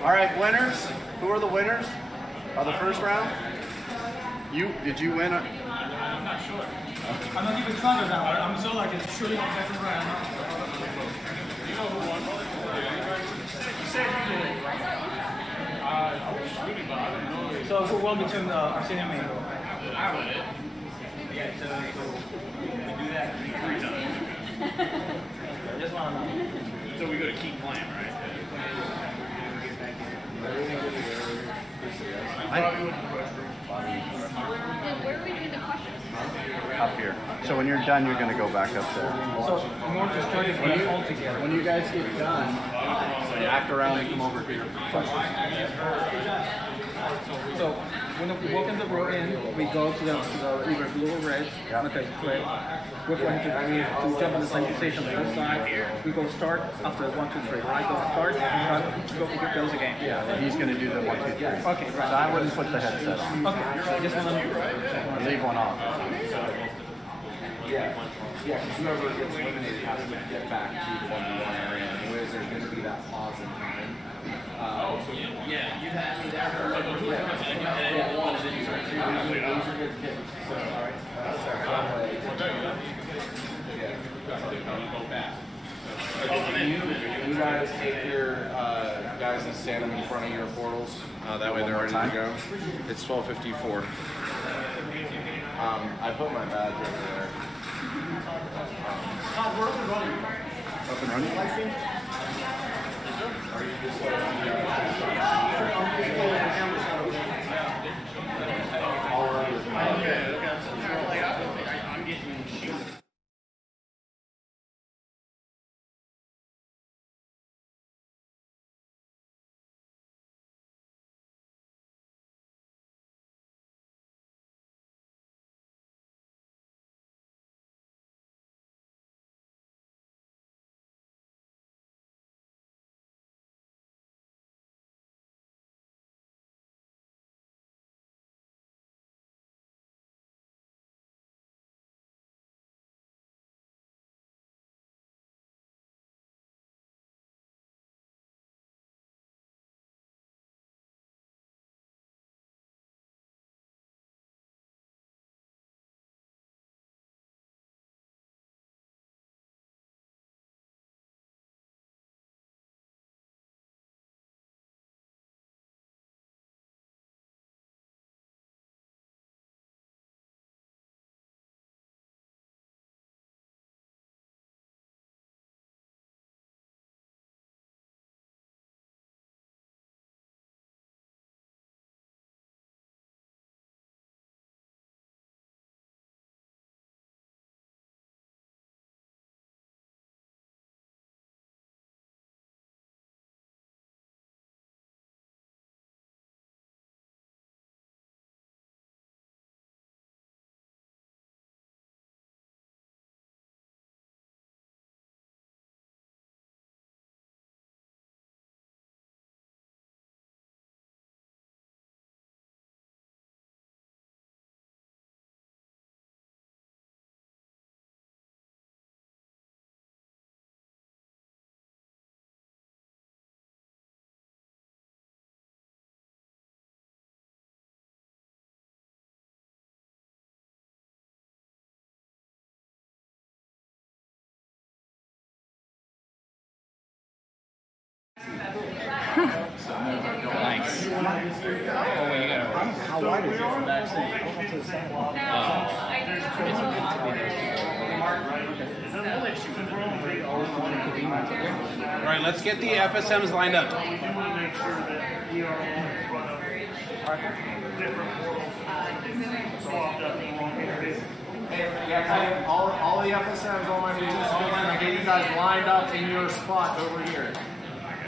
All right, winners. Who are the winners of the first round? Did you win? I'm not sure. I'm not even Thunder now. I'm so like it's shooting on second round. You know who won? You said you did. I was shooting, but I didn't know. So who won between Arsenio and Mango? I won it. Yeah, so we do that 3 times. Just want to know. So we go to keep playing, right? And where are we doing the questions? Up here. So when you're done, you're going to go back up there. So in order to start this game all together. When you guys get done, act around and come over here. So when we walk in the row in, we go to the either blue or red. Okay, great. We're going to jump on the same position on the other side. We go start after 1, 2, 3. Right? Go start and go goes again. Yeah, he's going to do the 1, 2, 3. Okay, right. So I wouldn't put the headset on. Okay, so just want to Leave one off. Yeah, because whoever gets eliminated has to get back to the 1v1 area. Anyways, there's going to be that pause in time. Yeah, you had me there for like So, sorry. You guys take your guys and stand them in front of your portals. That way they're ready to go. It's 12:54. I put my badge over there. Up and running? Are you just Nice. Oh, wait, you gotta. How wide is it from backstage? All right, let's get the FSMs lined up. Yeah, all the FSMs, all my musicians, I get you guys lined up in your spot over here.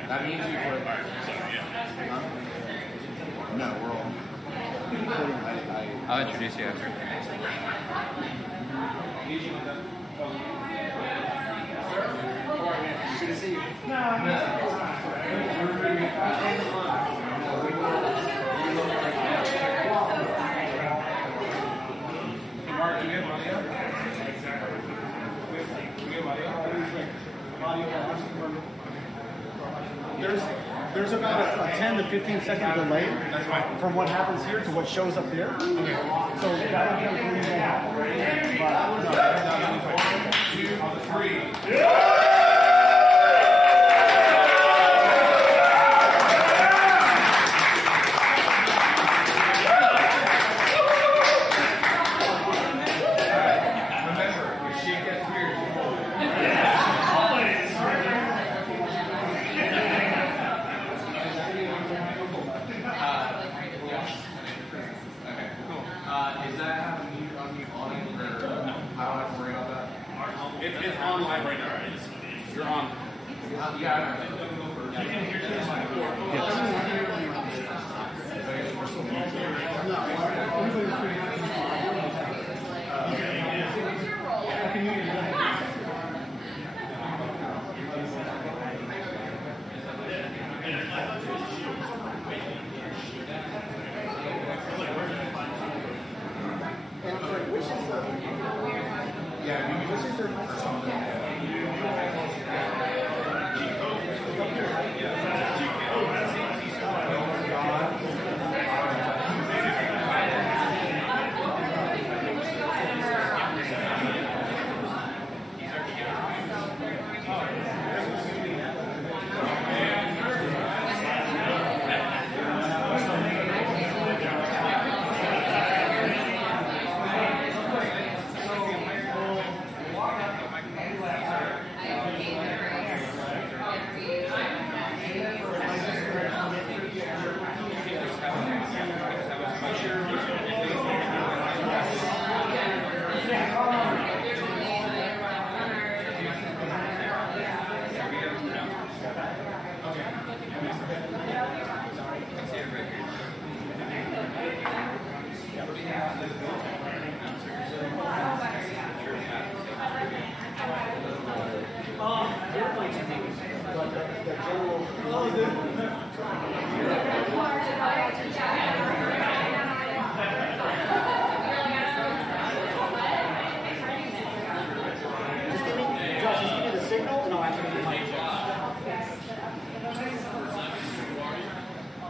That means you for No, we're all. I'll introduce you after. Good to see you. Mark, you get Mario? There's about a 10 to 15 second delay from what happens here to what shows up there. Okay. So that'll be the reason Is that having you on or I don't have to worry about that? It's on live right now. You're on. Yeah.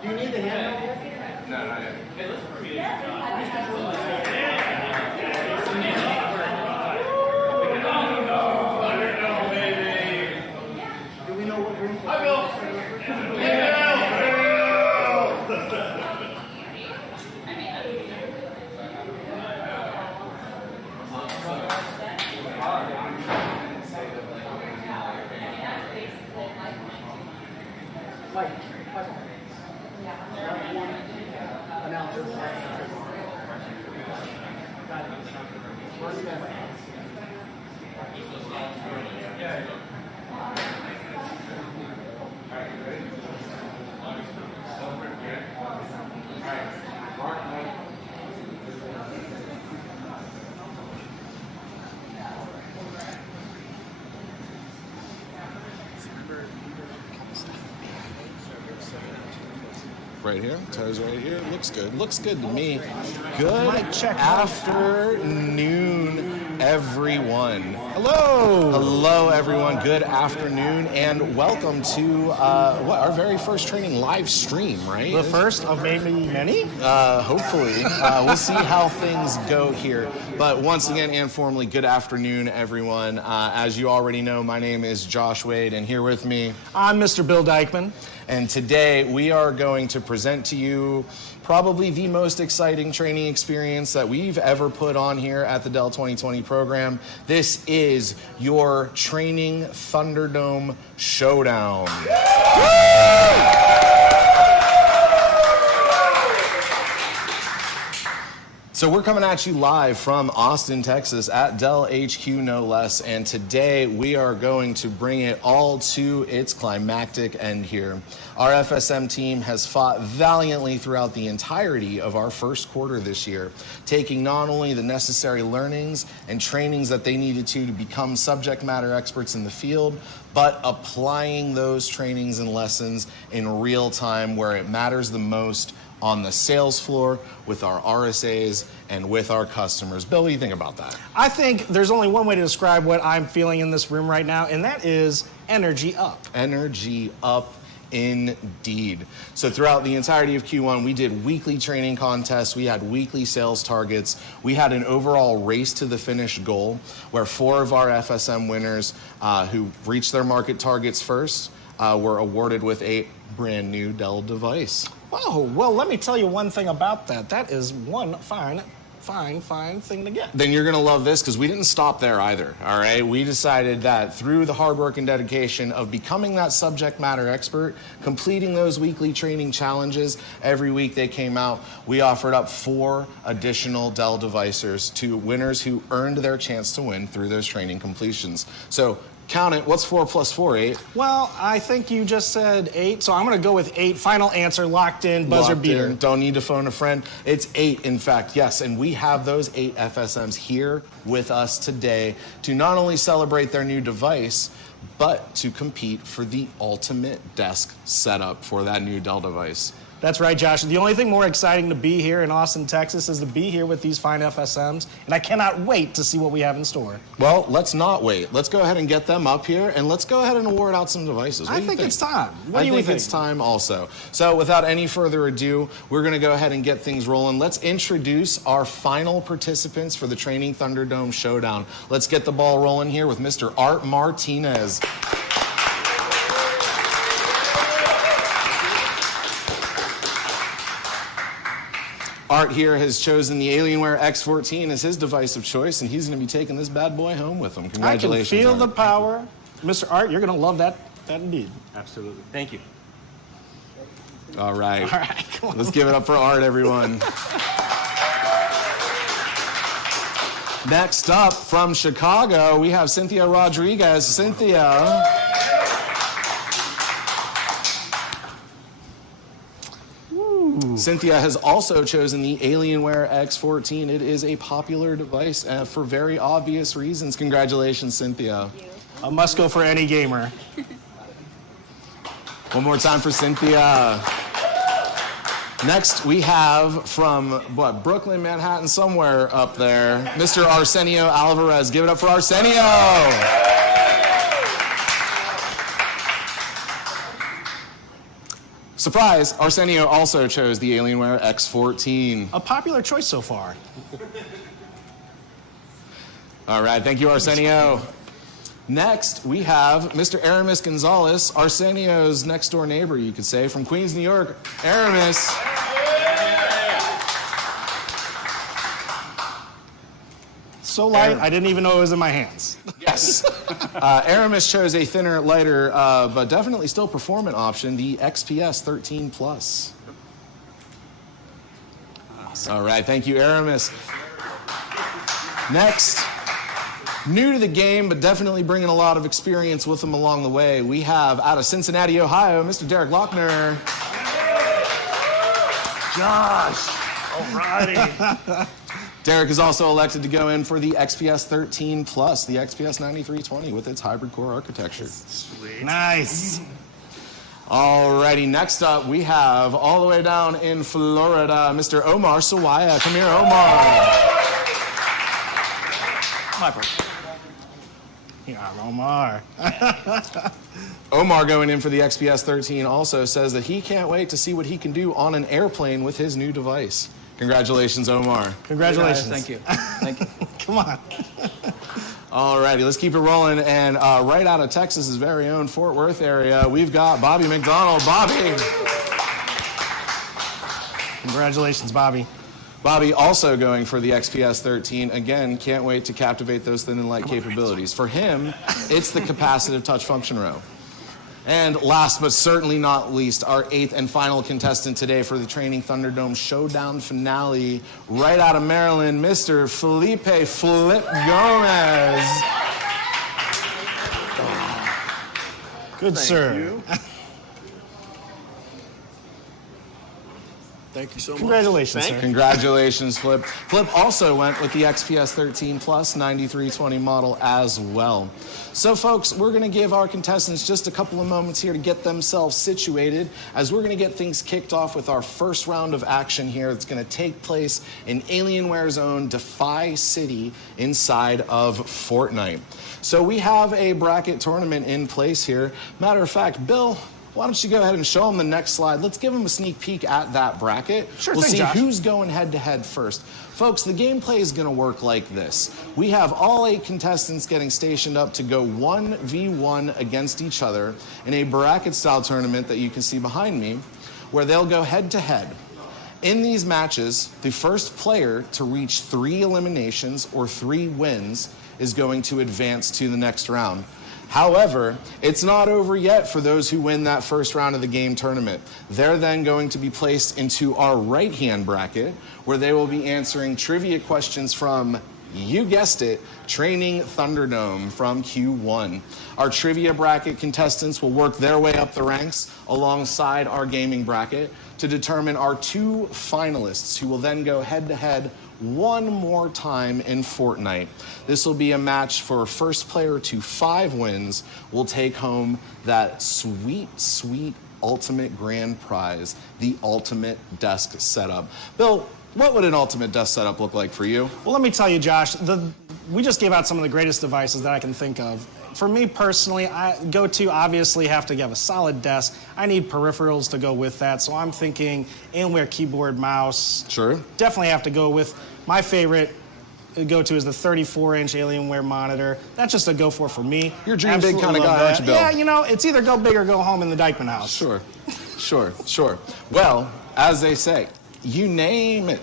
Do you need the handheld? No, not yet. Do we know what room? Hi, Bill. Like, announcer. Right here, toes right here. Looks good. Looks good to me. Good afternoon, everyone. Hello. Hello, everyone. Good afternoon, and welcome to our very first training live stream, right? The first of maybe many? Hopefully. We'll see how things go here. But once again, and formally, good afternoon, everyone. As you already know, my name is Josh Wade, and here with me, I'm Mr. Bill Dykman. and today we are going to present to you probably the most exciting training experience that we've ever put on here at the DELL 2020 program. This is your Training Thunderdome Showdown. So we're coming at you live from Austin, Texas at DELL HQ no less, and today we are going to bring it all to its climactic end here. Our FSM team has fought valiantly throughout the entirety of our first quarter this year, taking not only the necessary learnings and trainings that they needed to become subject matter experts in the field, but applying those trainings and lessons in real time where it matters the most, on the sales floor, with our RSAs, and with our customers. Bill, what do you think about that? I think there's only one way to describe what I'm feeling in this room right now, and that is energy up. Energy up indeed. So throughout the entirety of Q1, we did weekly training contests, we had weekly sales targets, we had an overall race to the finish goal where 4 of our FSM winners who reached their market targets first were awarded with a brand new Dell device. Oh, well, let me tell you one thing about that. That is one fine thing to get. Then you're going to love this because we didn't stop there either, all right? We decided that through the hard work and dedication of becoming that subject matter expert, completing those weekly training challenges, every week they came out, we offered up 4 additional Dell devices to winners who earned their chance to win through those training completions. So count it. What's 4 plus 4, 8? Well, I think you just said 8, so I'm going to go with 8. Final answer, locked in, buzzer beater. Don't need to phone a friend. It's 8, in fact, yes. And we have those 8 FSMs here with us today to not only celebrate their new device, but to compete for the ultimate desk setup for that new Dell device. That's right, Josh. The only thing more exciting to be here in Austin, Texas is to be here with these fine FSMs, and I cannot wait to see what we have in store. Well, let's not wait. Let's go ahead and get them up here, and let's go ahead and award out some devices. What do you think? It's time. I think it's time also. So without any further ado, we're going to go ahead and get things rolling. Let's introduce our final participants for the Training Thunderdome Showdown. Let's get the ball rolling here with Mr. Art Martinez. Art here has chosen the Alienware X14 as his device of choice, and he's going to be taking this bad boy home with him. Congratulations, I can feel Art. the power. Mr. Art, you're going to love that indeed. Absolutely. Thank you. All right. All right, come on. Let's give it up for Art, everyone. Next up from Chicago, we have Cynthia Rodriguez. Cynthia. Cynthia has also chosen the Alienware X14. It is a popular device for very obvious reasons. Congratulations, Cynthia. A must go for any gamer. One more time for Cynthia. Next, we have from, Brooklyn, Manhattan, somewhere up there, Mr. Arsenio Alvarez. Give it up for Arsenio. Surprise, Arsenio also chose the Alienware X14. A popular choice so far. All right, thank you, Arsenio. Next, we have Mr. Aramis Gonzalez, Arsenio's next door neighbor, you could say, from Queens, New York. Aramis. So light, I didn't even know it was in my hands. Yes. Aramis chose a thinner, lighter, but definitely still performant option, the XPS 13 Plus. Awesome. All right, thank you, Aramis. Next, new to the game, but definitely bringing a lot of experience with him along the way, we have out of Cincinnati, Ohio, Mr. Derek Lochner. Josh, alrighty. Derek is also elected to go in for the XPS 13 Plus, the XPS 9320 with its hybrid core architecture. Sweet. Nice. Alrighty, next up we have all the way down in Florida, Mr. Omar Sawaya. Come here, Omar. My part. Yeah, Omar. Omar going in for the XPS 13 also says that he can't wait to see what he can do on an airplane with his new device. Congratulations, Omar. Congratulations. Thank you. Thank you. Come on. All righty, let's keep it rolling. And right out of Texas's very own Fort Worth area, we've got Bobby McDonald. Bobby. Congratulations, Bobby. Bobby also going for the XPS 13. Again, can't wait to captivate those thin and light capabilities. For him, it's the capacitive touch function row. And last but certainly not least, our 8th and final contestant today for the Training Thunderdome Showdown finale, right out of Maryland, Mr. Felipe Flip Gomez. Good, sir. You. Thank you so much. Congratulations, sir. Congratulations, Flip. Flip also went with the XPS 13 Plus 9320 model as well. So, folks, we're going to give our contestants just a couple of moments here to get themselves situated as we're going to get things kicked off with our first round of action here. It's going to take place in Alienware's own Defy City inside of Fortnite. So we have a bracket tournament in place here. Matter of fact, Bill, why don't you go ahead and show them the next slide? Let's give them a sneak peek at that bracket. Sure we'll thing, see Josh. who's going head-to-head first. Folks, the gameplay is going to work like this. We have all 8 contestants getting stationed up to go 1v1 against each other in a bracket-style tournament that you can see behind me, where they'll go head-to-head. In these matches, the first player to reach 3 eliminations or 3 wins is going to advance to the next round. However, it's not over yet for those who win that first round of the game tournament. They're then going to be placed into our right-hand bracket, where they will be answering trivia questions from, you guessed it, Training Thunderdome from Q1. Our trivia bracket contestants will work their way up the ranks alongside our gaming bracket to determine our 2 finalists, who will then go head-to-head one more time in Fortnite. This will be a match for first player to 5 wins will take home that sweet, sweet ultimate grand prize, the ultimate desk setup. Bill, what would an ultimate desk setup look like for you? Well, let me tell you, Josh, we just gave out some of the greatest devices that I can think of. For me personally, I obviously have to have a solid desk. I need peripherals to go with that, so I'm thinking Alienware keyboard, mouse. Sure. Definitely have to go with my favorite go-to is the 34-inch Alienware monitor. That's just a go for me. You're a dream big Absolutely kind of love guy, aren't that. you, Bill? Yeah, you know, it's either go big or go home in the Dykeman house. Sure. Well, as they say, you name it,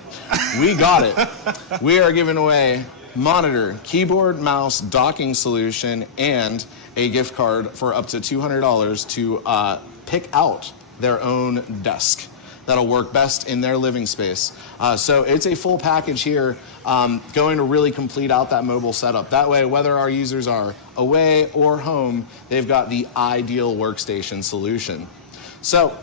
we got it. We are giving away monitor, keyboard, mouse, docking solution, and a gift card for up to $200 to pick out their own desk that'll work best in their living space. So it's a full package here, going to really complete out that mobile setup. That way, whether our users are away or home, they've got the ideal workstation solution. So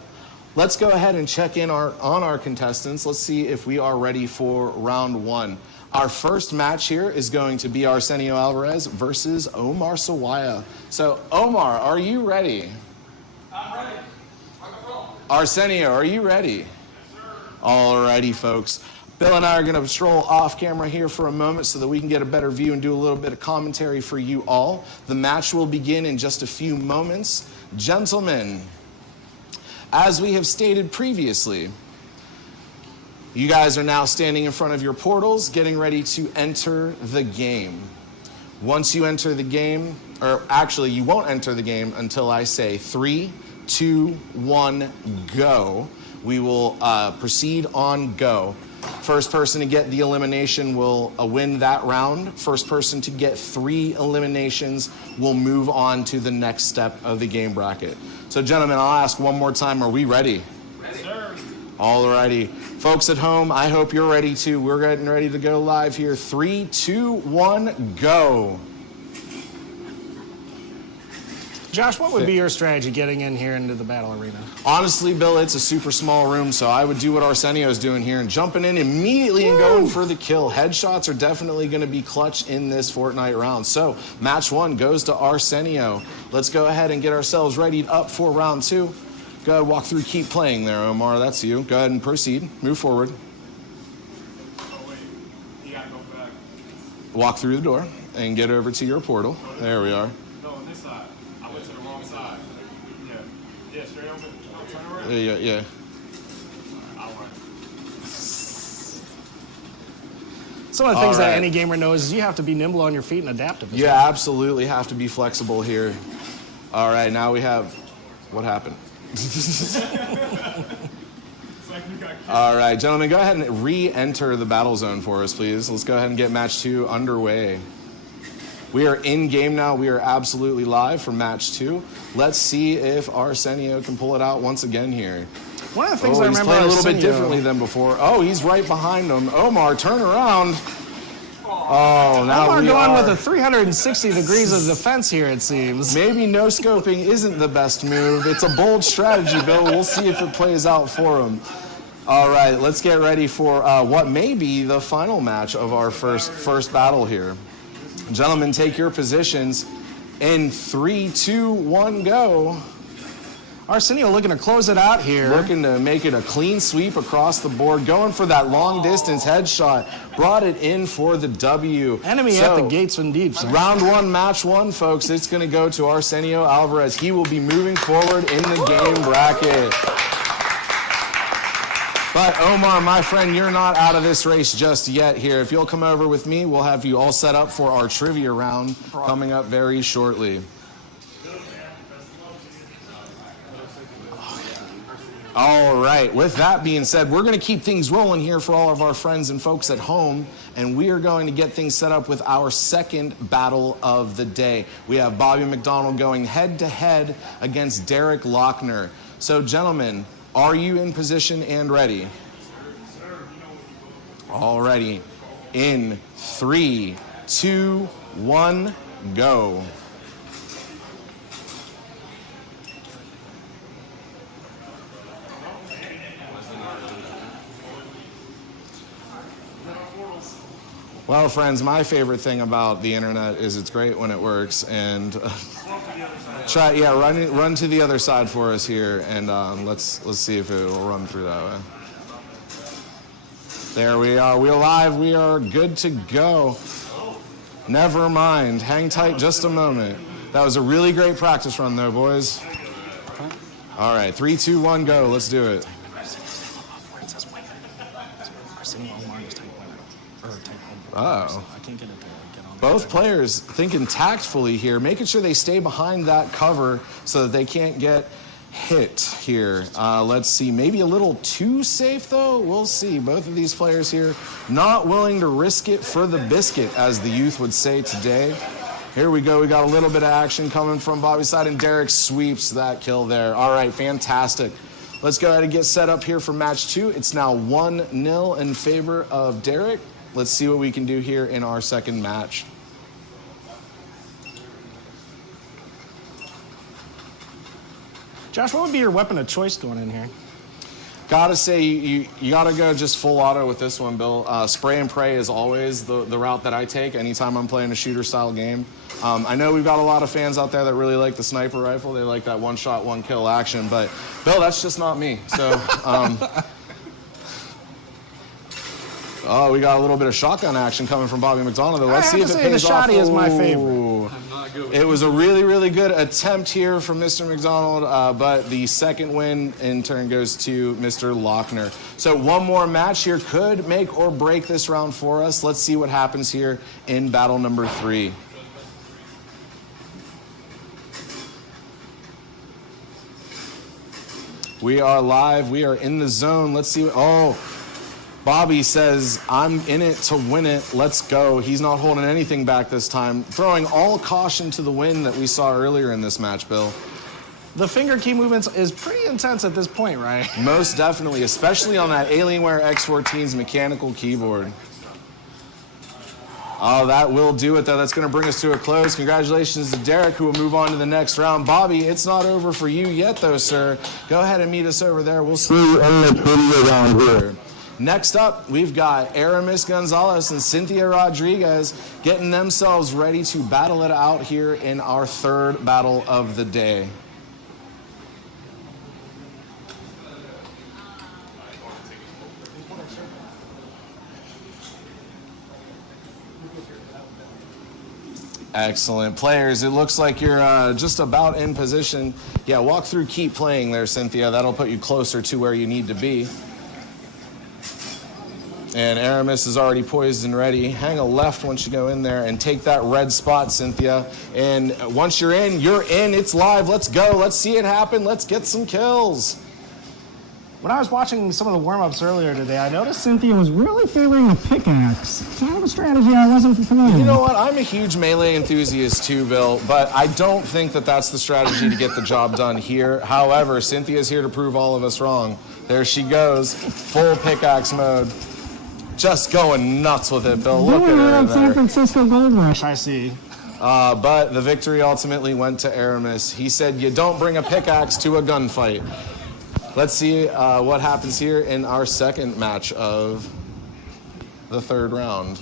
let's go ahead and check in on our contestants. Let's see if we are ready for round 1. Our first match here is going to be Arsenio Alvarez versus Omar Sawaya. So, Omar, are you ready? I'm ready. Roll. Arsenio, are you ready? Yes, sir. Alrighty, folks. Bill and I are going to stroll off camera here for a moment so that we can get a better view and do a little bit of commentary for you all. The match will begin in just a few moments. Gentlemen, as we have stated previously, you guys are now standing in front of your portals, getting ready to enter the game. Once you enter the game, or actually you won't enter the game until I say 3, 2, 1, go. We will proceed on go. First person to get the elimination will win that round. First person to get 3 eliminations will move on to the next step of the game bracket. So gentlemen, I'll ask one more time, are we ready? Ready, sir. Alrighty. Folks at home, I hope you're ready too. We're getting ready to go live here. 3, 2, 1, go. Josh, what would be your strategy getting in here into the battle arena? Honestly, Bill, it's a super small room, so I would do what Arsenio's doing here and jumping in immediately and going for the kill. Headshots are definitely going to be clutch in this Fortnite round. So, match 1 goes to Arsenio. Let's go ahead and get ourselves readied up for round 2. Go ahead, walk through, keep playing there, Omar. That's you. Go ahead and proceed. Move forward. Oh, wait. You gotta go back. Walk through the door and get over to your portal. There we are. No, on this side. I went to the wrong side. Yeah, straight over. No, turn around. Yeah. All right. Some of the things All right. that any gamer knows is you have to be nimble on your feet and adaptive. You absolutely have to be flexible here. All right, now we have... What happened? It's like you got kicked. All right, gentlemen, go ahead and re-enter the battle zone for us, please. Let's go ahead and get match 2 underway. We are in game now. We are absolutely live for match 2. Let's see if Arsenio can pull it out once again here. One of the things I He's remember playing a little bit Arsenio- differently than before. Oh, he's right behind him. Omar, turn around. Oh, now Omar we going are... with a 360 degrees of defense here, it seems. Maybe no scoping isn't the best move. It's a bold strategy, Bill. We'll see if it plays out for him. All right, let's get ready for what may be the final match of our first battle here. Gentlemen, take your positions in 3, 2, 1, go. Arsenio looking to close it out here. Looking to make it a clean sweep across the board. Going for that long distance headshot. Brought it in for the W. Enemy at the gates indeed, sir. Round one, match one, folks. It's going to go to Arsenio Alvarez. He will be moving forward in the game bracket. But Omar, my friend, you're not out of this race just yet here. If you'll come over with me, we'll have you all set up for our trivia round coming up very shortly. All right, with that being said, we're going to keep things rolling here for all of our friends and folks at home, and we are going to get things set up with our second battle of the day. We have Bobby McDonald going head-to-head against Derek Lochner. So, gentlemen, are you in position and ready? All righty. In 3, 2, 1, go. Well, friends, my favorite thing about the internet is it's great when it works. And run to the other side for us here, and let's see if it will run through that way. There we are. We're live. We are good to go. Never mind. Hang tight just a moment. That was a really great practice run, though, boys. All right, 3, 2, 1, go. Let's do it. Oh. I can't get it to get on. Both players thinking tactfully here, making sure they stay behind that cover so that they can't get hit here. Let's see, maybe a little too safe though. We'll see. Both of these players here not willing to risk it for the biscuit, as the youth would say today. Here we go. We got a little bit of action coming from Bobby's side, and Derek sweeps that kill there. All right, fantastic. Let's go ahead and get set up here for match 2. It's now 1-0 in favor of Derek. Let's see what we can do here in our second match. Josh, what would be your weapon of choice going in here? Gotta say, you gotta go just full auto with this one, Bill. Spray and pray is always the route that I take anytime I'm playing a shooter-style game. I know we've got a lot of fans out there that really like the sniper rifle. They like that one-shot, one-kill action. But, Bill, that's just not me. So, oh, we got a little bit of shotgun action coming from Bobby McDonald. Let's see if it pays off. The shotty is my favorite. It was a really, really good attempt here from Mr. McDonald, but the second win in turn goes to Mr. Lochner. So one more match here could make or break this round for us. Let's see what happens here in battle number 3. We are live. We are in the zone. Let's see. Oh. Bobby says, I'm in it to win it. Let's go. He's not holding anything back this time. Throwing all caution to the wind that we saw earlier in this match, Bill. The finger key movements is pretty intense at this point, right? Most definitely, especially on that Alienware X14's mechanical keyboard. Oh, that will do it, though. That's going to bring us to a close. Congratulations to Derek, who will move on to the next round. Bobby, it's not over for you yet, though, sir. Go ahead and meet us over there. We'll see you in the video round here. Next up, we've got Aramis Gonzalez and Cynthia Rodriguez getting themselves ready to battle it out here in our third battle of the day. Excellent. Players, it looks like you're just about in position. Yeah, walk through, keep playing there, Cynthia. That'll put you closer to where you need to be. And Aramis is already poised and ready. Hang a left once you go in there and take that red spot, Cynthia. And once you're in, you're in. It's live. Let's go. Let's see it happen. Let's get some kills. When I was watching some of the warm-ups earlier today, I noticed Cynthia was really favoring a pickaxe. Kind of a strategy I wasn't familiar with. You know what? I'm a huge melee enthusiast too, Bill, but I don't think that that's the strategy to get the job done here. However, Cynthia's here to prove all of us wrong. There she goes. Full pickaxe mode. Just going nuts with it, Bill. Look at her San Francisco Gold Rush, I see. But the victory ultimately went to Aramis. He said, you don't bring a pickaxe to a gunfight. Let's see what happens here in our second match of the third round.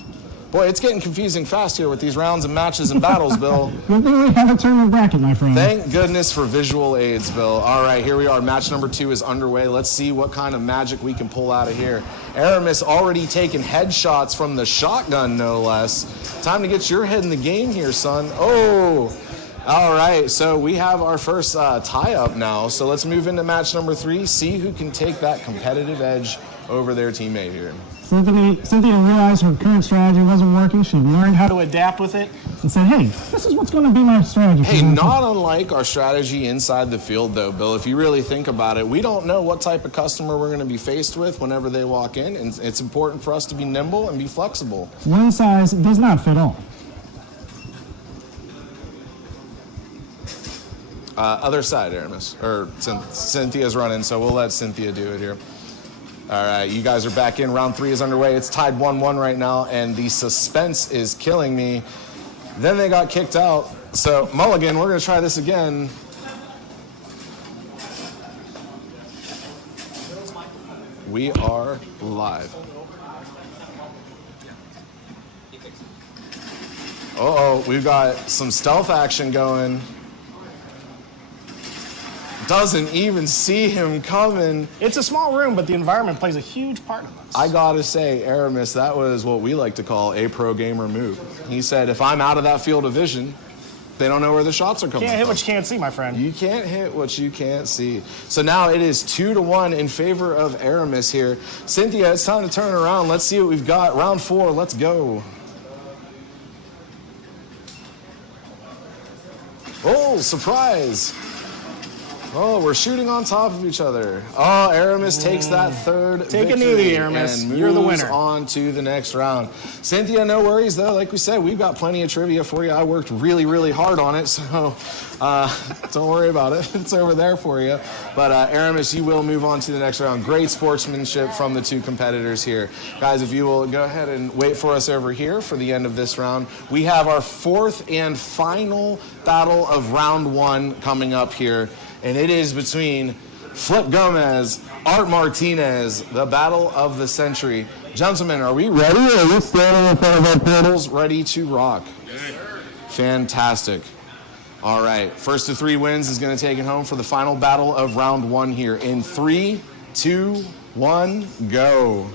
Boy, it's getting confusing fast here with these rounds and matches and battles, Bill. Good thing we have a tournament bracket, my friend. Thank goodness for visual aids, Bill. All right, here we are. Match number 2 is underway. Let's see what kind of magic we can pull out of here. Aramis already taking headshots from the shotgun, no less. Time to get your head in the game here, son. Oh, all right. So we have our first tie-up now. So let's move into match number 3, see who can take that competitive edge over their teammate here. Cynthia realized her current strategy wasn't working. She learned how to adapt with it. and said, hey, this is what's going to be my strategy. Hey, not unlike our strategy inside the field, though, Bill. If you really think about it, we don't know what type of customer we're going to be faced with whenever they walk in, and it's important for us to be nimble and be flexible. One size does not fit all. Other side, Aramis. Or Cynthia's running, so we'll let Cynthia do it here. All right, you guys are back in. Round 3 is underway. It's tied 1-1 right now, and the suspense is killing me. Then they got kicked out. So, Mulligan, we're going to try this again. We are live. Uh-oh, we've got some stealth action going. Doesn't even see him coming. It's a small room, but the environment plays a huge part of this. I gotta say, Aramis, that was what we like to call a pro gamer move. He said, if I'm out of that field of vision, they don't know where the shots are coming from. Can't hit what you can't see, my friend. You can't hit what you can't see. So now it is 2-1 in favor of Aramis here. Cynthia, it's time to turn around. Let's see what we've got. Round 4, let's go. Oh, surprise. Oh, we're shooting on top of each other. Oh, Aramis takes that third Take a victory knee, Aramis. and You're the moves winner. on to the next round. Cynthia, no worries, though. Like we said, we've got plenty of trivia for you. I worked really, really hard on it, so don't worry about it. It's over there for you. But Aramis, you will move on to the next round. Great sportsmanship from the two competitors here. Guys, if you will go ahead and wait for us over here for the end of this round. We have our fourth and final battle of round 1 coming up here. And it is between Flip Gomez, Art Martinez, the battle of the century. Gentlemen, are we ready? Are we standing in front of our portals, ready to rock? Fantastic. All right, first to 3 wins is going to take it home for the final battle of round 1 here. In 3, 2, 1, go.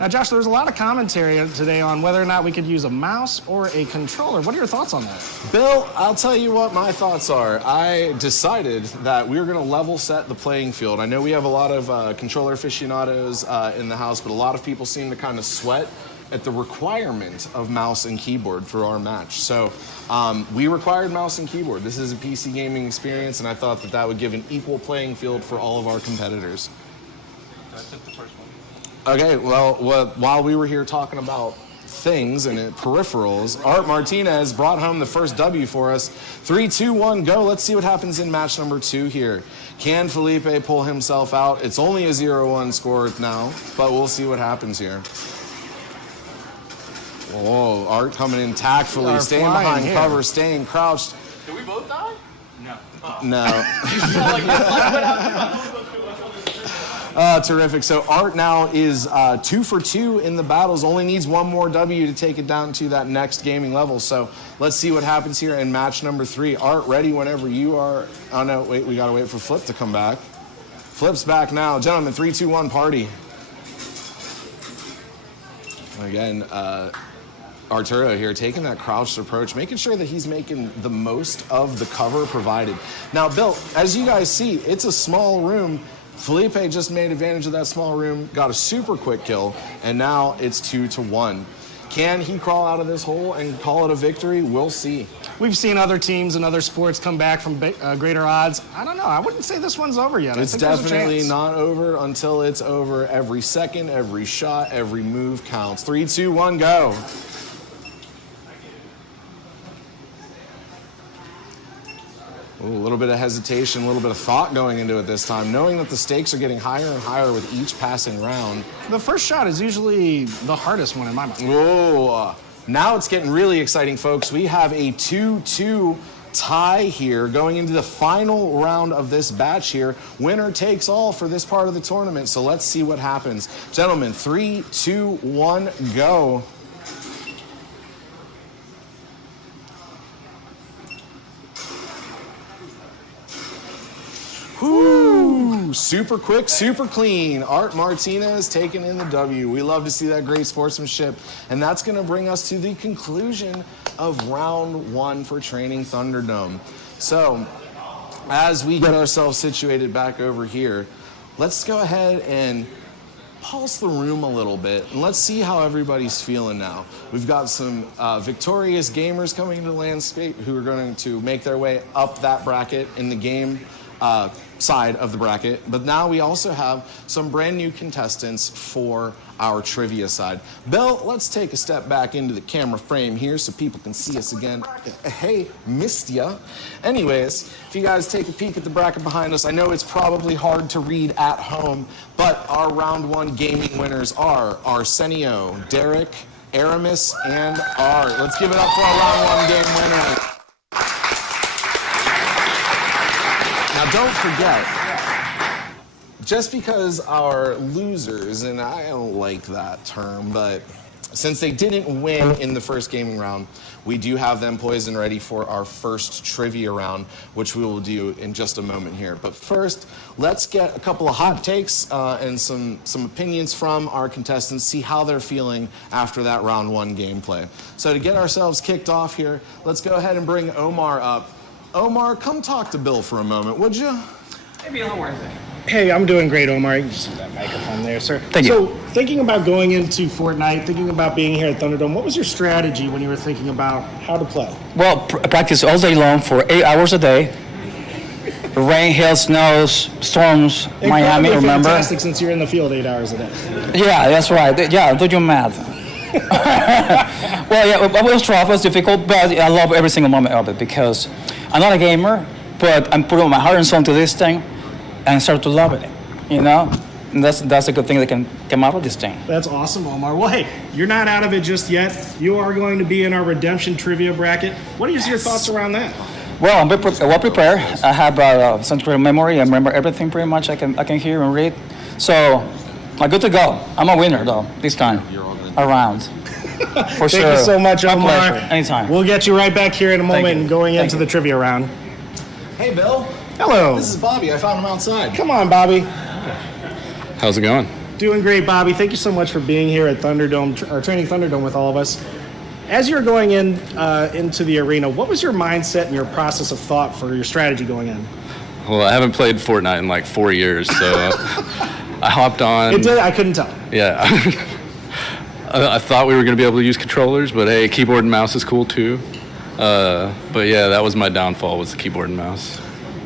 Now, Josh, there was a lot of commentary today on whether or not we could use a mouse or a controller. What are your thoughts on that? Bill, I'll tell you what my thoughts are. I decided that we were going to level set the playing field. I know we have a lot of controller aficionados in the house, but a lot of people seem to kind of sweat at the requirement of mouse and keyboard for our match. So we required mouse and keyboard. This is a PC gaming experience, and I thought that that would give an equal playing field for all of our competitors. I took the first one. Okay, well, while we were here talking about things and peripherals, Art Martinez brought home the first W for us. 3, 2, 1, go. Let's see what happens in match number 2 here. Can Felipe pull himself out? It's only a 0-1 score now, but we'll see what happens here. Oh, Art coming in tactfully, staying behind cover, staying crouched. Did we both die? No. No. Terrific. So Art now is 2 for 2 in the battles. Only needs one more W to take it down to that next gaming level. So let's see what happens here in match number 3. Art, ready whenever you are. Oh, no, wait. We got to wait for Flip to come back. Flip's back now. Gentlemen, 3, 2, 1, party. Again, Arturo here taking that crouched approach, making sure that he's making the most of the cover provided. Now, Bill, as you guys see, it's a small room. Felipe just made advantage of that small room, got a super quick kill, and now it's 2-1. Can he crawl out of this hole and call it a victory? We'll see. We've seen other teams in other sports come back from greater odds. I don't know. I wouldn't say this one's over yet. It's definitely not over until it's over. Every second, every shot, every move counts. 3, 2, 1, go. Ooh, a little bit of hesitation, a little bit of thought going into it this time, knowing that the stakes are getting higher and higher with each passing round. The first shot is usually the hardest one in my mind. Whoa, now it's getting really exciting, folks. We have a 2-2 tie here going into the final round of this batch here. Winner takes all for this part of the tournament. So let's see what happens. Gentlemen, 3, 2, 1, go. Whoo! Super quick, super clean. Art Martinez taking in the W. We love to see that great sportsmanship. And that's going to bring us to the conclusion of round 1 for Training Thunderdome. So, as we get ourselves situated back over here, let's go ahead and pulse the room a little bit and let's see how everybody's feeling now. We've got some victorious gamers coming into the landscape who are going to make their way up that bracket in the game side of the bracket, but now we also have some brand new contestants for our trivia side. Bill, let's take a step back into the camera frame here so people can see us again. Hey, missed ya. Anyways, if you guys take a peek at the bracket behind us, I know it's probably hard to read at home, but our round 1 gaming winners are Arsenio, Derek, Aramis, and Art. Let's give it up for our round 1 game winner. Now, don't forget, just because our losers, and I don't like that term, but since they didn't win in the first gaming round, we do have them poised and ready for our first trivia round, which we will do in just a moment here. But first, let's get a couple of hot takes and some opinions from our contestants, see how they're feeling after that round 1 gameplay. So to get ourselves kicked off here, let's go ahead and bring Omar up. Omar, come talk to Bill for a moment, would you? Maybe a little more. Hey, I'm doing great, Omar. You can see that microphone there, sir. Thank you. So, thinking about going into Fortnite, thinking about being here at Thunderdome, what was your strategy when you were thinking about how to play? Well, practice all day long for 8 hours a day. Rain, hail, snows, storms, It Miami, probably remember? fantastic since you're in the field 8 hours a day. Yeah, that's right. Yeah, do your math. Well, yeah, it was tough, it was difficult, but I love every single moment of it because I'm not a gamer, but I'm putting my heart and soul into this thing and start to love it, you know? And that's a good thing that can come out of this thing. That's awesome, Omar. Well, hey, you're not out of it just yet. You are going to be in our Redemption Trivia bracket. What are your thoughts around that? Well, I'm well prepared. I have some great memory. I remember everything pretty much. I can hear and read. So, I'm good to go. I'm a winner, though, this time around. For sure. Thank you so much, My Omar. pleasure. Anytime. We'll get you right back here in a moment you. and going Thank into you. the trivia round. Hey, Bill. Hello. This is Bobby. I found him outside. Come on, Bobby. How's it going? Doing great, Bobby. Thank you so much for being here at Thunderdome, or Training Thunderdome with all of us. As you're going into the arena, what was your mindset and your process of thought for your strategy going in? Well, I haven't played Fortnite in like 4 years, so I hopped on. It did. I couldn't tell. Yeah. I thought we were going to be able to use controllers, but hey, keyboard and mouse is cool too. But yeah, that was my downfall, was the keyboard and mouse.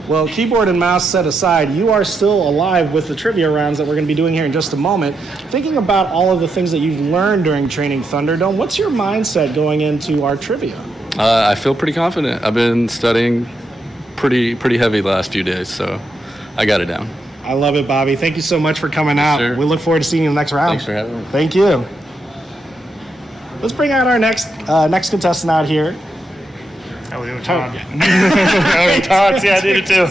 Well, keyboard and mouse set aside, you are still alive with the trivia rounds that we're going to be doing here in just a moment. Thinking about all of the things that you've learned during Training Thunderdome, what's your mindset going into our trivia? I feel pretty confident. I've been studying pretty heavy the last few days, so I got it down. I love it, Bobby. Thank you so much for coming out. Sure. We look forward to seeing you in the next round. Thanks for having me. Thank you. Let's bring out our next contestant out here. How we doing, Todd? Todd, yeah, I did it too.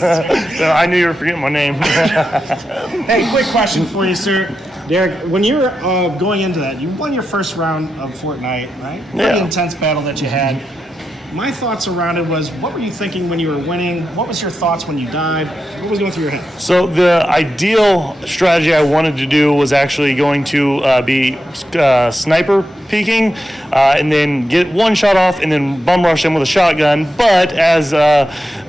So I knew you were forgetting my name. Hey, quick question for you, sir. Derek, when you were going into that, you won your first round of Fortnite, right? Pretty Yeah. intense battle that you had. My thoughts around it was, what were you thinking when you were winning? What was your thoughts when you died? What was going through your head? So the ideal strategy I wanted to do was actually going to be sniper peeking and then get one shot off and then bum rush them with a shotgun. But as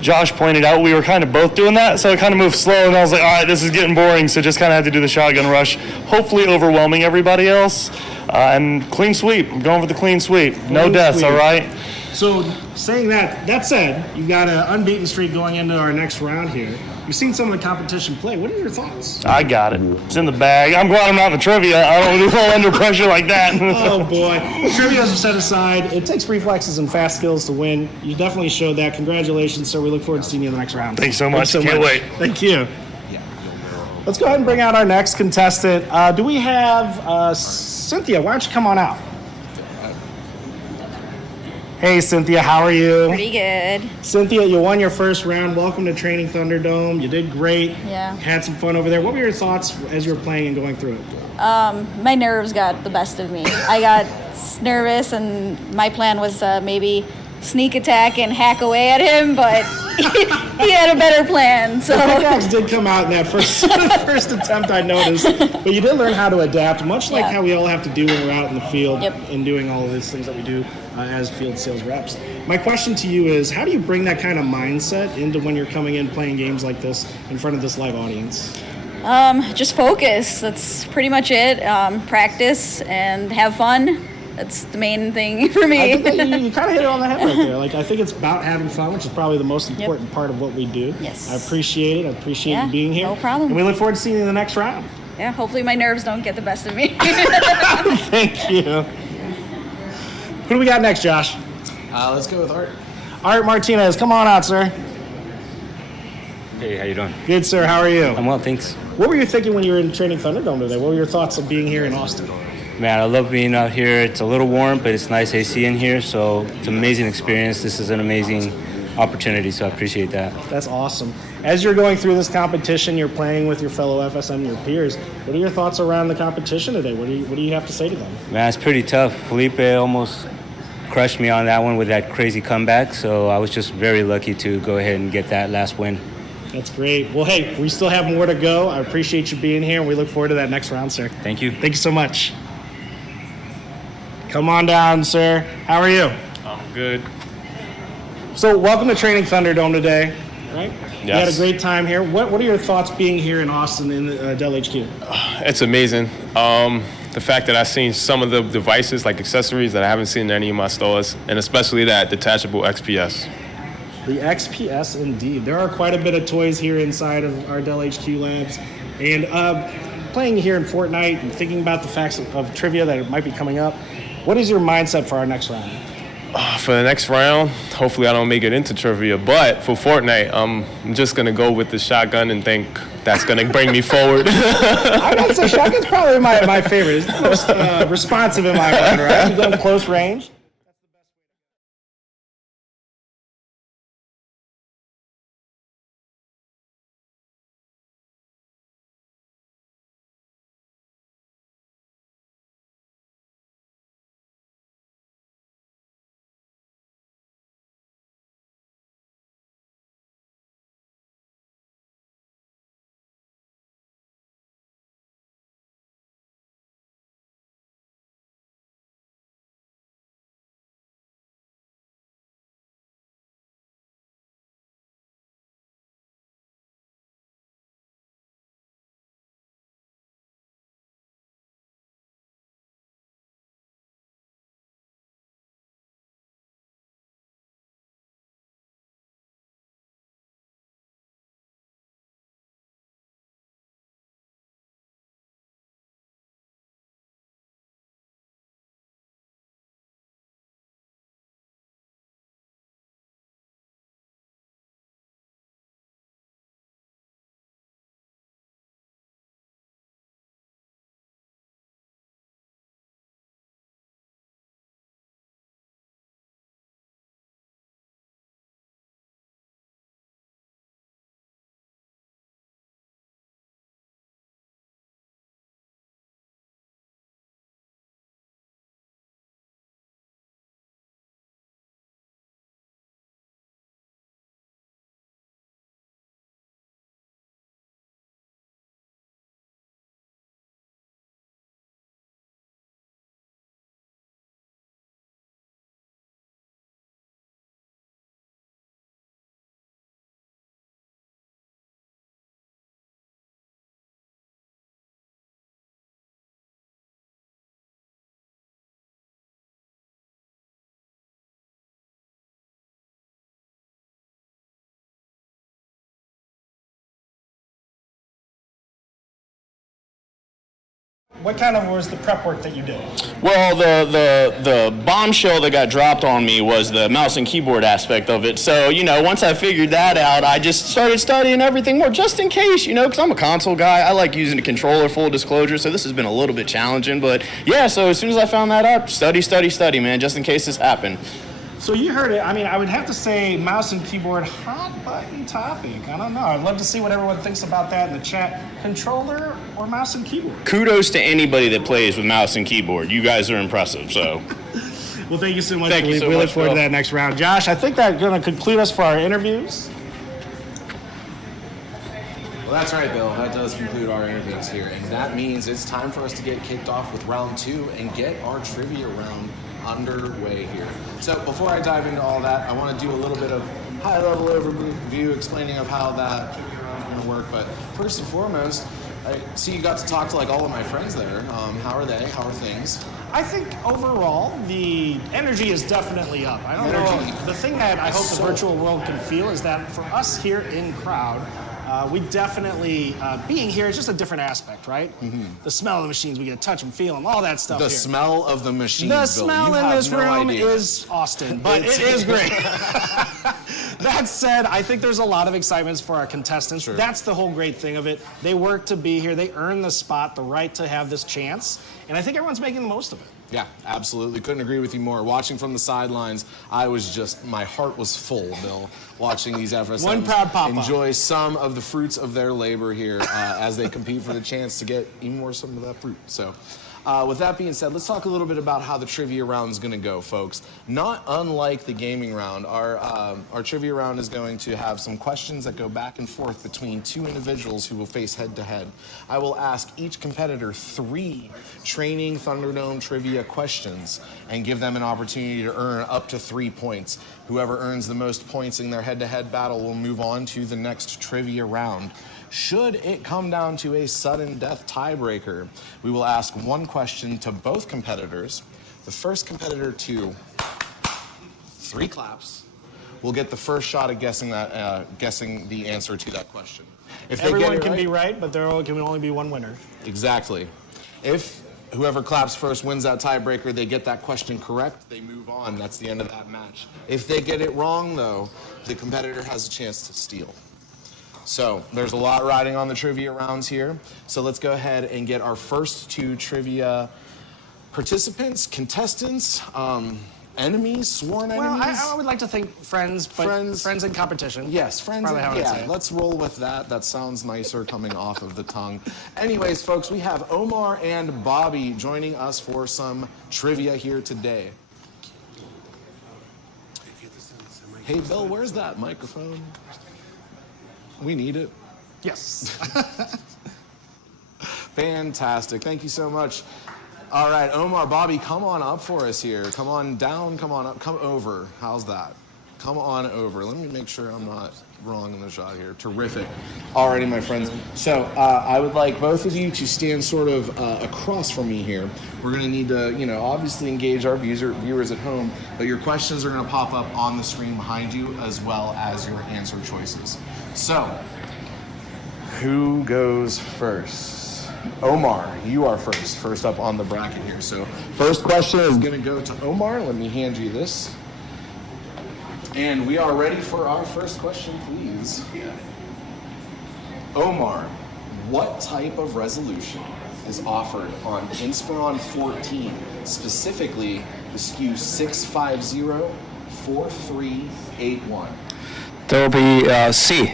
Josh pointed out, we were kind of both doing that, so it kind of moved slow, and I was like, all right, this is getting boring, so just kind of had to do the shotgun rush, hopefully overwhelming everybody else. And clean sweep. I'm going for the clean sweep. No Clean deaths, sweep. all right? So, saying that said, you've got an unbeaten streak going into our next round here. You've seen some of the competition play. What are your thoughts? I got it. It's in the bag. I'm glad I'm not in the trivia. I don't do well under pressure like that. Oh boy. Trivia's set aside. It takes reflexes and fast skills to win. You definitely showed that. Congratulations, sir. We look forward to seeing you in the next round. Thanks so much. Thanks Can't wait. Thank you. Let's go ahead and bring out our next contestant. Do we have Cynthia? Why don't you come on out? Hey, Cynthia, how are you? Pretty good. Cynthia, you won your first round. Welcome to Training Thunderdome. You did great. Yeah. Had some fun over there. What were your thoughts as you were playing and going through it? My nerves got the best of me. I got nervous, and my plan was maybe sneak attack and hack away at him, but he had a better plan. So The pickaxe did come out in that first attempt, I noticed. But you did learn how to adapt, much like how we all have to do when we're out in the field and doing all of these things that we do as field sales reps. My question to you is, how do you bring that kind of mindset into when you're coming in playing games like this in front of this live audience? just focus. That's pretty much it. Practice and have fun. That's the main thing for me. I think that you kind of hit it on the head right there. Like, I think it's about having fun, which is probably the most important part of what we do. Yes. I appreciate it. I appreciate you being here. No problem. And we look forward to seeing you in the next round. Yeah, hopefully my nerves don't get the best of me. Thank you. Who do we got next, Josh? Let's go with Art. Art Martinez, come on out, sir. Hey, how you doing? Good, sir. How are you? I'm well, thanks. What were you thinking when you were in Training Thunderdome today? What were your thoughts of being here in Austin? Man, I love being out here. It's a little warm, but it's nice AC in here, so it's an amazing experience. This is an amazing opportunity, so I appreciate that. That's awesome. As you're going through this competition, you're playing with your fellow FSM, your peers. What are your thoughts around the competition today? What do you have to say to them? Man, it's pretty tough. Felipe almost crushed me on that one with that crazy comeback, so I was just very lucky to go ahead and get that last win. That's great. Well, hey, we still have more to go. I appreciate you being here, and we look forward to that next round, sir. Thank you. Thank you so much. Come on down, sir. How are you? I'm good. So, welcome to Training Thunderdome today, right? Yes. You had a great time here. What are your thoughts being here in Austin in Dell HQ? It's amazing. The fact that I've seen some of the devices, like accessories, that I haven't seen in any of my stores, and especially that detachable XPS. The XPS, indeed. There are quite a bit of toys here inside of our Dell HQ labs. And playing here in Fortnite and thinking about the facts of trivia that might be coming up, what is your mindset for our next round? For the next round, hopefully I don't make it into trivia, but for Fortnite, I'm just going to go with the shotgun and think that's going to bring me forward. I gotta say, shotgun's probably my favorite. It's the most responsive in my mind, right? You go close range. What kind of was the prep work that you did? Well, the bombshell that got dropped on me was the mouse and keyboard aspect of it. So, once I figured that out, I just started studying everything more just in case, because I'm a console guy. I like using a controller, full disclosure, so this has been a little bit challenging. But, yeah, so as soon as I found that out, study, man, just in case this happened. So you heard it. I mean, I would have to say mouse and keyboard hot button topic. I don't know. I'd love to see what everyone thinks about that in the chat. Controller or mouse and keyboard? Kudos to anybody that plays with mouse and keyboard. You guys are impressive. So. Well, thank you so much. Thank you so we look much, forward Bill. to that next round. Josh, I think that's going to conclude us for our interviews. Well, that's right, Bill. That does conclude our interviews here. And that means it's time for us to get kicked off with round 2 and get our trivia round underway here. So before I dive into all that, I want to do a little bit of high-level overview explaining of how that is going to work. But first and foremost, I see you got to talk to like all of my friends there. How are they? How are things? I think overall the energy is definitely up. I don't know. The thing that I hope the virtual world can feel is that for us here in crowd, we definitely, being here is just a different aspect, right? Mm-hmm. The smell of the machines, we get to touch them, feel them, all that stuff The here. smell of the machines, The Bill. smell You in have this no room idea. is Austin, but it is great. That said, I think there's a lot of excitement for our contestants. Sure. That's the whole great thing of it. They work to be here. They earn the spot, the right to have this chance, and I think everyone's making the most of it. Yeah, absolutely. Couldn't agree with you more. Watching from the sidelines, my heart was full, Bill, watching these FSMs One proud papa. enjoy some of the fruits of their labor here as they compete for the chance to get even more some of that fruit. So, with that being said, let's talk a little bit about how the trivia round is going to go, folks. Not unlike the gaming round, our trivia round is going to have some questions that go back and forth between 2 individuals who will face head-to-head. I will ask each competitor 3 training Thunderdome trivia questions and give them an opportunity to earn up to 3 points. Whoever earns the most points in their head-to-head battle will move on to the next trivia round. Should it come down to a sudden death tiebreaker, we will ask 1 question to both competitors. The first competitor to 3 claps will get the first shot at guessing the answer to that question. If they Everyone get it can right, be right, but there can only be one winner. Exactly. If whoever claps first wins that tiebreaker, they get that question correct, they move on. That's the end of that match. If they get it wrong, though, the competitor has a chance to steal. So there's a lot riding on the trivia rounds here. So let's go ahead and get our first 2 trivia participants, contestants, enemies, sworn enemies. Well, I would like to think friends, but friends in competition. Yes, friends. Probably how I'd say Yeah, it. let's roll with that. That sounds nicer coming off of the tongue. Anyways, folks, we have Omar and Bobby joining us for some trivia here today. Hey, Bill, where's that microphone? We need it. Yes. Fantastic. Thank you so much. All right, Omar, Bobby, come on up for us here. Come on down, come on up, come over. How's that? Come on over. Let me make sure I'm not wrong in the shot here. Terrific. Alrighty, my friends. So I would like both of you to stand sort of across from me here. We're going to need to, obviously engage our viewers at home, but your questions are going to pop up on the screen behind you as well as your answer choices. So, who goes first? Omar, you are first up on the bracket here. So, first question is going to go to Omar. Let me hand you this. And we are ready for our first question, please. Omar, what type of resolution is offered on Inspiron 14, specifically the SKU 650-4381? There will be C.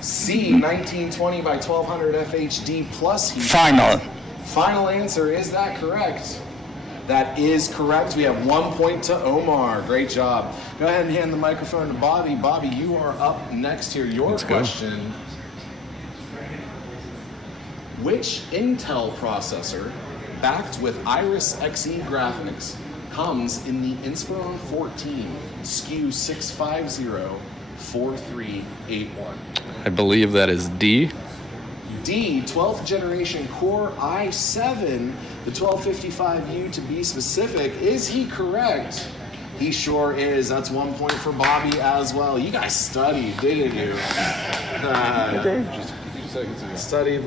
C, 1920 by 1200 FHD plus heat. Final. Final answer, is that correct? That is correct. We have 1 point to Omar. Great job. Go ahead and hand the microphone to Bobby. Bobby, you are up next here. Your question. Which Intel processor, backed with Iris Xe graphics, comes in the Inspiron 14 SKU 650-4381? I believe that is D. D, 12th generation Core i7, the 1255U to be specific. Is he correct? He sure is. That's 1 point for Bobby as well. You guys studied, didn't you? Studied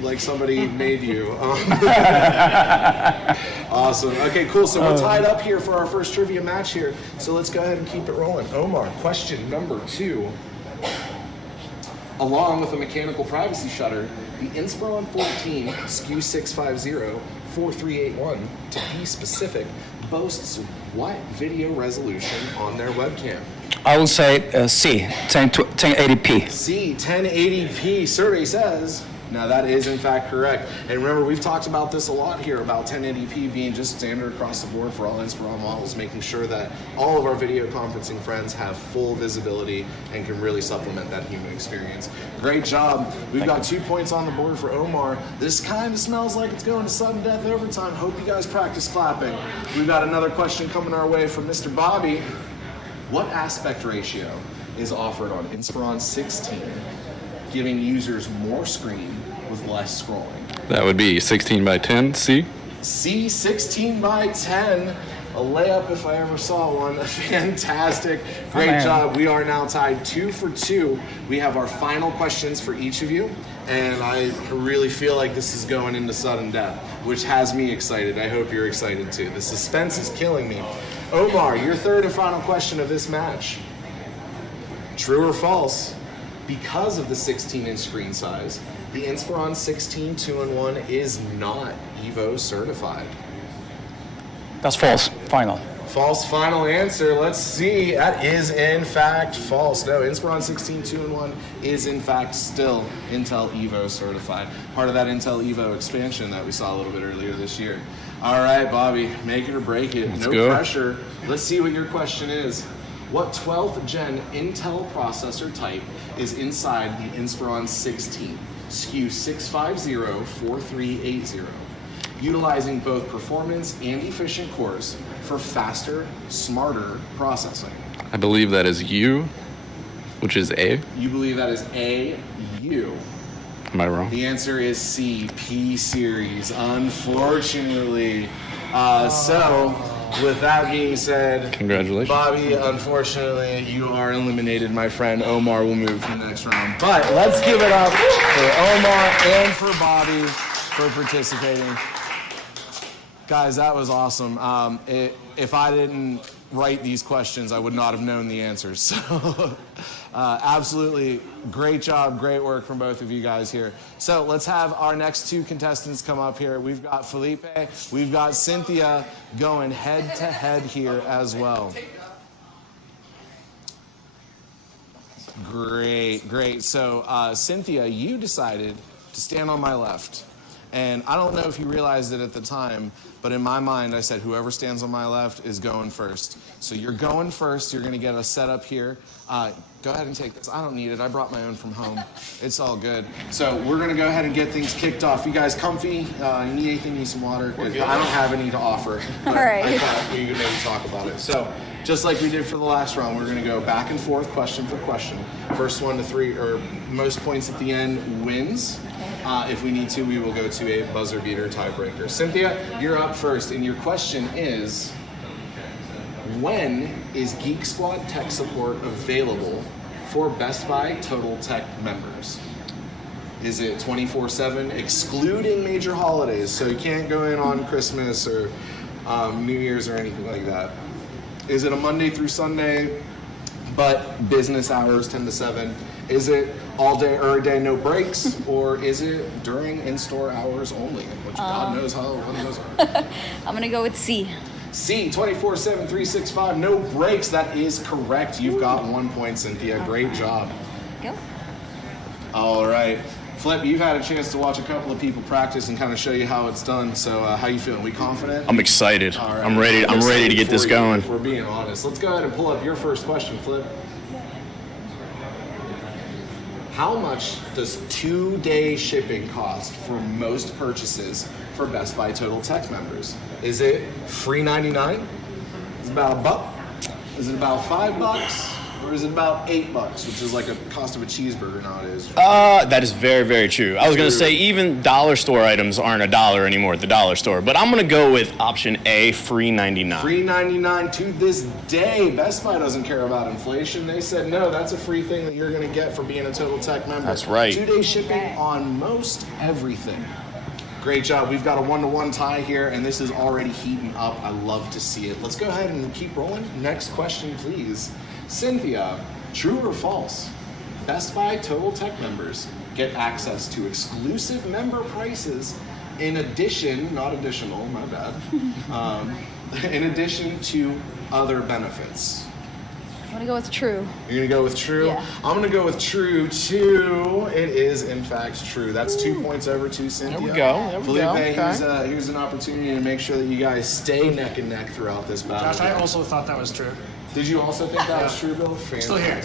like somebody made you. Awesome. Okay, cool. So we're tied up here for our first trivia match here. So let's go ahead and keep it rolling. Omar, question number 2. Along with a mechanical privacy shutter, the Inspiron 14 SKU 650-4381, to be specific, boasts what video resolution on their webcam? I will say C, 1080p. C, 1080p. Survey says. Now that is in fact correct. And remember, we've talked about this a lot here about 1080p being just standard across the board for all Inspiron models, making sure that all of our video conferencing friends have full visibility and can really supplement that human experience. Great job. We've got 2 points on the board for Omar. This kind of smells like it's going to sudden death overtime. Hope you guys practice clapping. We've got another question coming our way from Mr. Bobby. What aspect ratio is offered on Inspiron 16, giving users more screen with less scrolling? That would be 16 by 10, C. C, 16 by 10. A layup if I ever saw one. Fantastic. Great job. We are now tied 2 for 2. We have our final questions for each of you, and I really feel like this is going into sudden death, which has me excited. I hope you're excited too. The suspense is killing me. Omar, your third and final question of this match. True or false? Because of the 16-inch screen size, the Inspiron 16 2-in-1 is not EVO certified. That's false. Final. False final answer. Let's see. That is in fact false. No, Inspiron 16 2-in-1 is in fact still Intel EVO certified. Part of that Intel EVO expansion that we saw a little bit earlier this year. All right, Bobby, make it or break it. Let's no go. pressure. Let's see what your question is. What 12th gen Intel processor type is inside the Inspiron 16, SKU 6504380, utilizing both performance and efficient cores for faster, smarter processing? I believe that is U, which is A. You believe that is A, U. Am I wrong? The answer is C, P series, unfortunately. So, with that being said, Congratulations. Bobby, unfortunately, you are eliminated, my friend. Omar will move to the next round. But let's give it up for Omar and for Bobby for participating. Guys, that was awesome. If I didn't write these questions, I would not have known the answers. So, absolutely great job, great work from both of you guys here. So let's have our next 2 contestants come up here. We've got Felipe, we've got Cynthia going head to head here as well. Great, great. So Cynthia, you decided to stand on my left. And I don't know if you realized it at the time, but in my mind, I said, whoever stands on my left is going first. So you're going first. You're going to get us set up here. Go ahead and take this. I don't need it. I brought my own from home. It's all good. So we're going to go ahead and get things kicked off. You guys comfy? You need anything? Need some water? I don't have any to offer. But All right. I thought we could maybe talk about it. So just like we did for the last round, we're going to go back and forth, question for question. First 1 to 3, or most points at the end, wins. If we need to, we will go to a buzzer beater tiebreaker. Cynthia, you're up first, and your question is, when is Geek Squad tech support available for Best Buy Total Tech members? Is it 24/7, excluding major holidays? So you can't go in on Christmas or New Year's or anything like that. Is it a Monday through Sunday, but business hours 10 to 7? Is it all day or a day, no breaks? Or is it during in-store hours only? Which God knows how long those are. I'm gonna go with C. C, 24/7, 365, no breaks. That is correct. You've got 1 point, Cynthia. Great job. Go. All right. Flip, you've had a chance to watch a couple of people practice and kind of show you how it's done. So how you feeling? We confident? I'm excited. All right. I'm ready to get this going. If we're being honest. Let's go ahead and pull up your first question, Flip. How much does 2-day shipping cost for most purchases for Best Buy Total Tech members? Is it free 99? Is it about $1? Is it about $5? Or is it about $8, which is like a cost of a cheeseburger nowadays? That is very, very true. I was going to say even dollar store items aren't $1 anymore at the dollar store, but I'm going to go with option A, free 99. Free 99 to this day. Best Buy doesn't care about inflation. They said, no, that's a free thing that you're going to get for being a Total Tech member. That's right. 2-day shipping on most everything. Great job. We've got a 1-1 tie here, and this is already heating up. I love to see it. Let's go ahead and keep rolling. Next question, please. Cynthia, true or false? Best Buy Total Tech members get access to exclusive member prices in addition, not additional, my bad, in addition to other benefits. I'm gonna go with true. You're gonna go with true? Yeah. I'm gonna go with true too. It is in fact true. That's 2 points over to Cynthia. There we go. There we Felipe, go. Okay. here's an opportunity to make sure that you guys stay neck and neck throughout this battle. Josh, I also thought that was true. Did you also think that was true, Bill? Still here.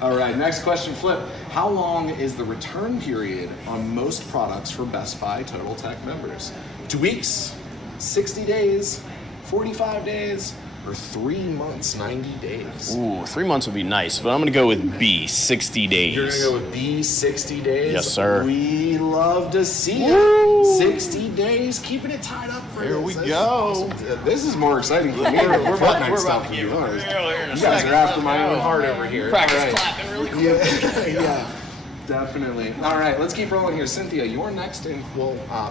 All right, next question, Flip. How long is the return period on most products for Best Buy Total Tech members? 2 weeks, 60 days, 45 days, or 3 months, 90 days? Ooh, 3 months would be nice, but I'm going to go with B, 60 days. You're going to go with B, 60 days? Yes, sir. We love to see it. 60 days, keeping it tied up for Here this. we This go. is awesome. This is more exciting for me than Fortnite stuff, to be honest. You guys are after my own heart over here. Practice clapping really quick. Yeah, definitely. All right, let's keep rolling here. Cynthia, your next and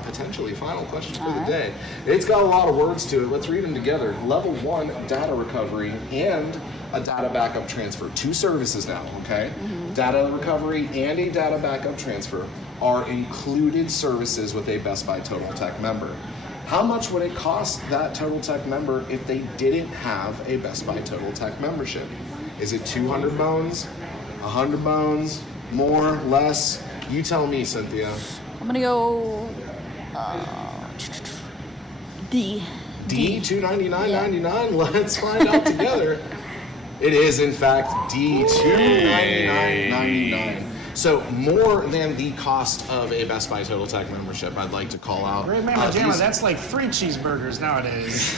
potentially final question for the day. It's got a lot of words to it. Let's read them together. Level 1, data recovery and a data backup transfer. 2 services now, okay? Data recovery and a data backup transfer are included services with a Best Buy Total Tech member. How much would it cost that Total Tech member if they didn't have a Best Buy Total Tech membership? Is it 200 bones, 100 bones, more, less? You tell me, Cynthia. I'm gonna go D. D, $299.99. Let's find out together. It is, in fact, D, $299.99. So more than the cost of a Best Buy Total Tech membership, I'd like to call out. Great Mama Jamma, that's like 3 cheeseburgers nowadays.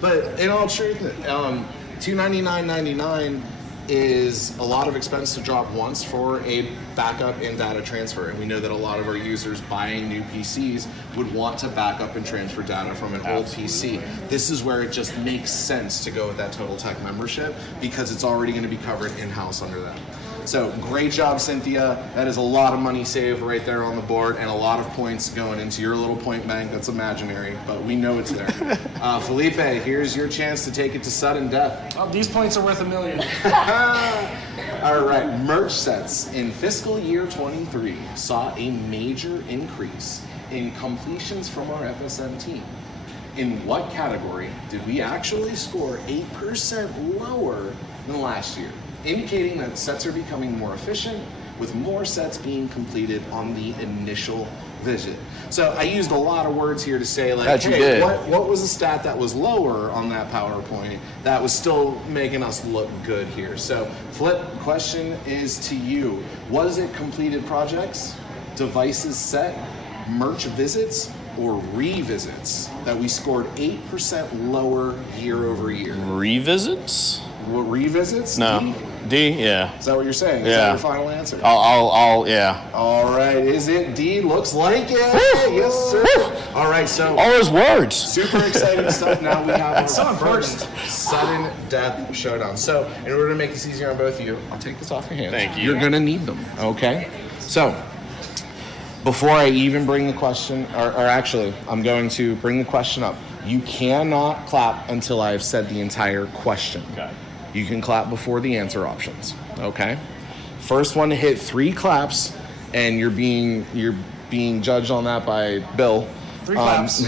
But in all truth, $299.99 is a lot of expense to drop once for a backup and data transfer. And we know that a lot of our users buying new PCs would want to back up and transfer data from an old PC. This is where it just makes sense to go with that Total Tech membership because it's already going to be covered in-house under that. So great job, Cynthia. That is a lot of money saved right there on the board and a lot of points going into your little point bank that's imaginary, but we know it's there. Felipe, here's your chance to take it to sudden death. Oh, these points are worth $1 million. All right, merch sets in fiscal year 23 saw a major increase in completions from our FSM team. In what category did we actually score 8% lower than last year? Indicating that sets are becoming more efficient with more sets being completed on the initial visit. So I used a lot of words here to say, like, hey, what was the stat that was lower on that PowerPoint that was still making us look good here? So Flip, question is to you. Was it completed projects, devices set, merch visits, or revisits that we scored 8% lower year over year? Revisits? What, revisits? No. D, yeah. Is that what you're saying? Is Yeah. that your final answer? Yeah. All right, is it D? Looks like it. Yes, sir. All right, so all those words. Super exciting stuff. Now we have our first sudden death showdown. So in order to make this easier on both of you, I'll take this off your hands. Thank you. You're gonna need them, okay? So before I even bring the question, or actually, I'm going to bring the question up. You cannot clap until I have said the entire question. Okay. You can clap before the answer options, okay? First one to hit 3 claps, and you're being judged on that by Bill. 3 claps.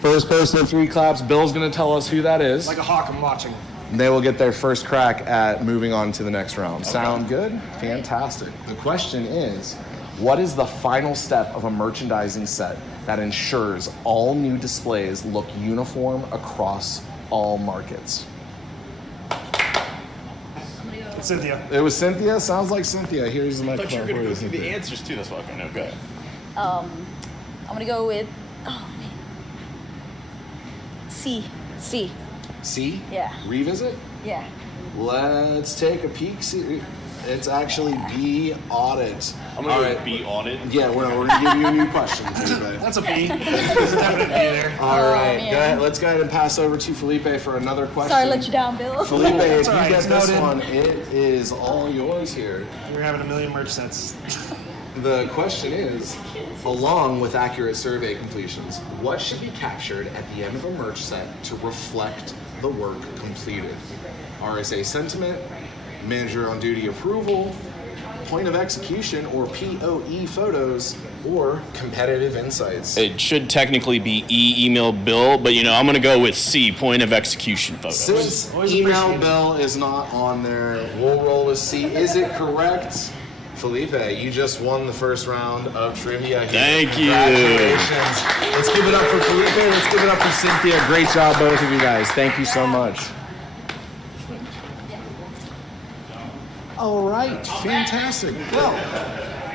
First person to 3 claps, Bill's gonna tell us who that is. Like a hawk I'm watching. They will get their first crack at moving on to the next round. Okay. Sound good? Fantastic. The question is, what is the final step of a merchandising set that ensures all new displays look uniform across all markets? It's Cynthia. It was Cynthia? Sounds like Cynthia. Here's my I thought you were going to go through the answers too. That's fucking okay. I'm gonna go with C. C? Yeah. Revisit? Yeah. Let's take a peek. See, it's actually B, audit. I'm going to be audit. Yeah, we're going to give you a new question. That's a B. There's a definite B there. All right, man. go ahead. Let's go ahead and pass over to Felipe for another question. Sorry, I let you down, Bill. Felipe, if you all right, get it's this noted. one, it is all yours here. You're having 1 million merch sets. The question is, along with accurate survey completions, what should be captured at the end of a merch set to reflect the work completed? RSA sentiment, manager on duty approval, point of execution or POE photos or competitive insights. It should technically be email Bill, but I'm going to go with C, point of execution photos. Since email Bill is not on there, we'll roll with C. Is it correct? Felipe, you just won the first round of trivia here. Thank you. Congratulations. Let's give it up for Felipe. Let's give it up for Cynthia. Great job, both of you guys. Thank you so much. All right, fantastic. Well,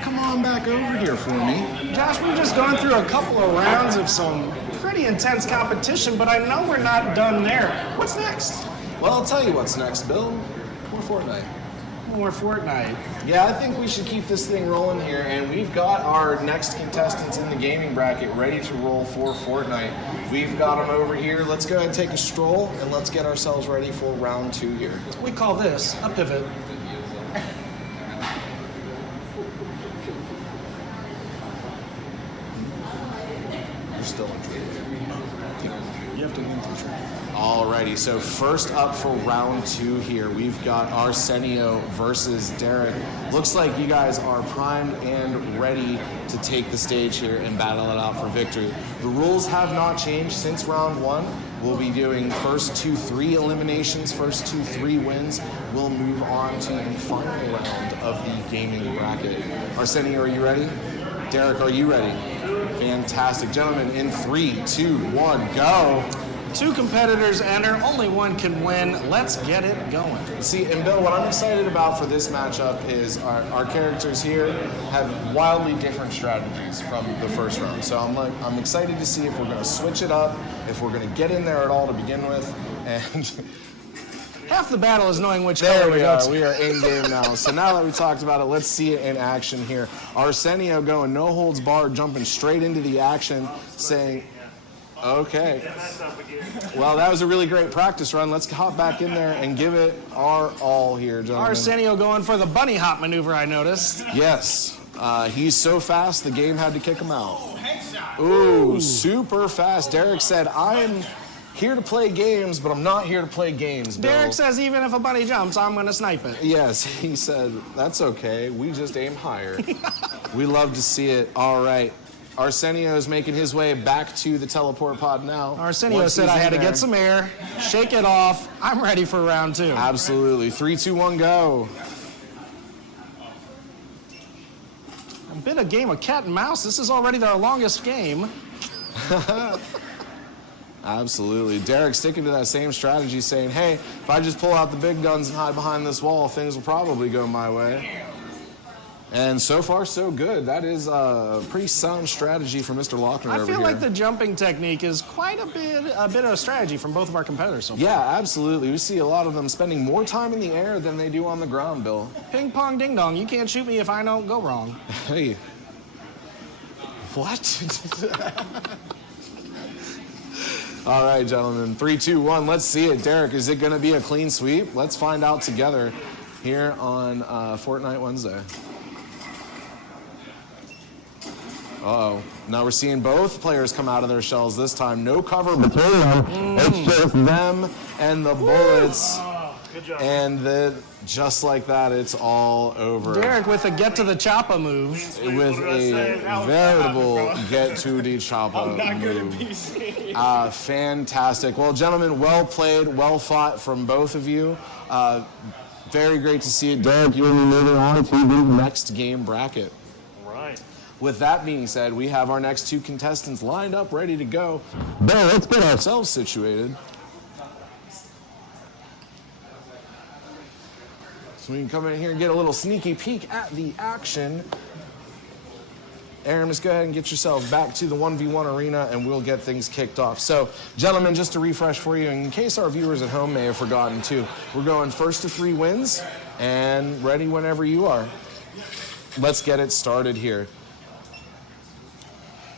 come on back over here for me. Josh, we've just gone through a couple of rounds of some pretty intense competition, but I know we're not done there. What's next? Well, I'll tell you what's next, Bill. More Fortnite. More Fortnite. Yeah, I think we should keep this thing rolling here, and we've got our next contestants in the gaming bracket ready to roll for Fortnite. We've got them over here. Let's go ahead and take a stroll, and let's get ourselves ready for round 2 here. We call this a pivot. You're still in training. You have to win through training. Alrighty, so first up for round 2 here, we've got Arsenio versus Derek. Looks like you guys are primed and ready to take the stage here and battle it out for victory. The rules have not changed since round 1. We'll be doing first 2-3 eliminations, first 2-3 wins. We'll move on to the final round of the gaming bracket. Arsenio, are you ready? Derek, are you ready? Fantastic. Gentlemen, in 3, 2, 1, go. 2 competitors enter, only one can win. Let's get it going. See, and Bill, what I'm excited about for this matchup is our characters here have wildly different strategies from the first round. So I'm excited to see if we're going to switch it up, if we're going to get in there at all to begin with, and half the battle is knowing which there color we to are. go to. We are in game now. So now that we talked about it, let's see it in action here. Arsenio going no holds barred, jumping straight into the action, saying, okay. Well, that was a really great practice run. Let's hop back in there and give it our all here, gentlemen. Arsenio going for the bunny hop maneuver, I noticed. Yes. He's so fast, the game had to kick him out. Ooh, super fast. Derek said, I'm here to play games, but I'm not here to play games, Bill. Derek says even if a bunny jumps, I'm going to snipe it. Yes, he said, that's okay. We just aim higher. We love to see it. All right. Arsenio is making his way back to the teleport pod now. Arsenio said I had to get some air, shake it off. I'm ready for round 2. Absolutely. 3, 2, 1, go. A bit of game of cat and mouse. This is already our longest game. Absolutely. Derek sticking to that same strategy, saying, hey, if I just pull out the big guns and hide behind this wall, things will probably go my way. And so far, so good. That is a pretty sound strategy for Mr. Lochner over here. I feel like the jumping technique is quite a bit of strategy from both of our competitors so far. Yeah, absolutely. We see a lot of them spending more time in the air than they do on the ground, Bill. Ping pong ding dong. You can't shoot me if I don't go wrong. Hey. What? All right, gentlemen. 3, 2, 1. Let's see it. Derek, is it going to be a clean sweep? Let's find out together here on Fortnite Wednesday. Uh-oh. Now we're seeing both players come out of their shells this time. No cover between them. It's just them and the bullets. Good job. And just like that, it's all over. Derek with a get to the choppa move. With a veritable get to the choppa move. Fantastic. Well, gentlemen, well played, well fought from both of you. Very great to see it. Derek, you will be moving on to the next game bracket. With that being said, we have our next 2 contestants lined up, ready to go. Bill, let's get ourselves situated. So we can come in here and get a little sneaky peek at the action. Aaron, just go ahead and get yourself back to the 1v1 arena and we'll get things kicked off. So, gentlemen, just to refresh for you, in case our viewers at home may have forgotten too, we're going first to 3 wins and ready whenever you are. Let's get it started here.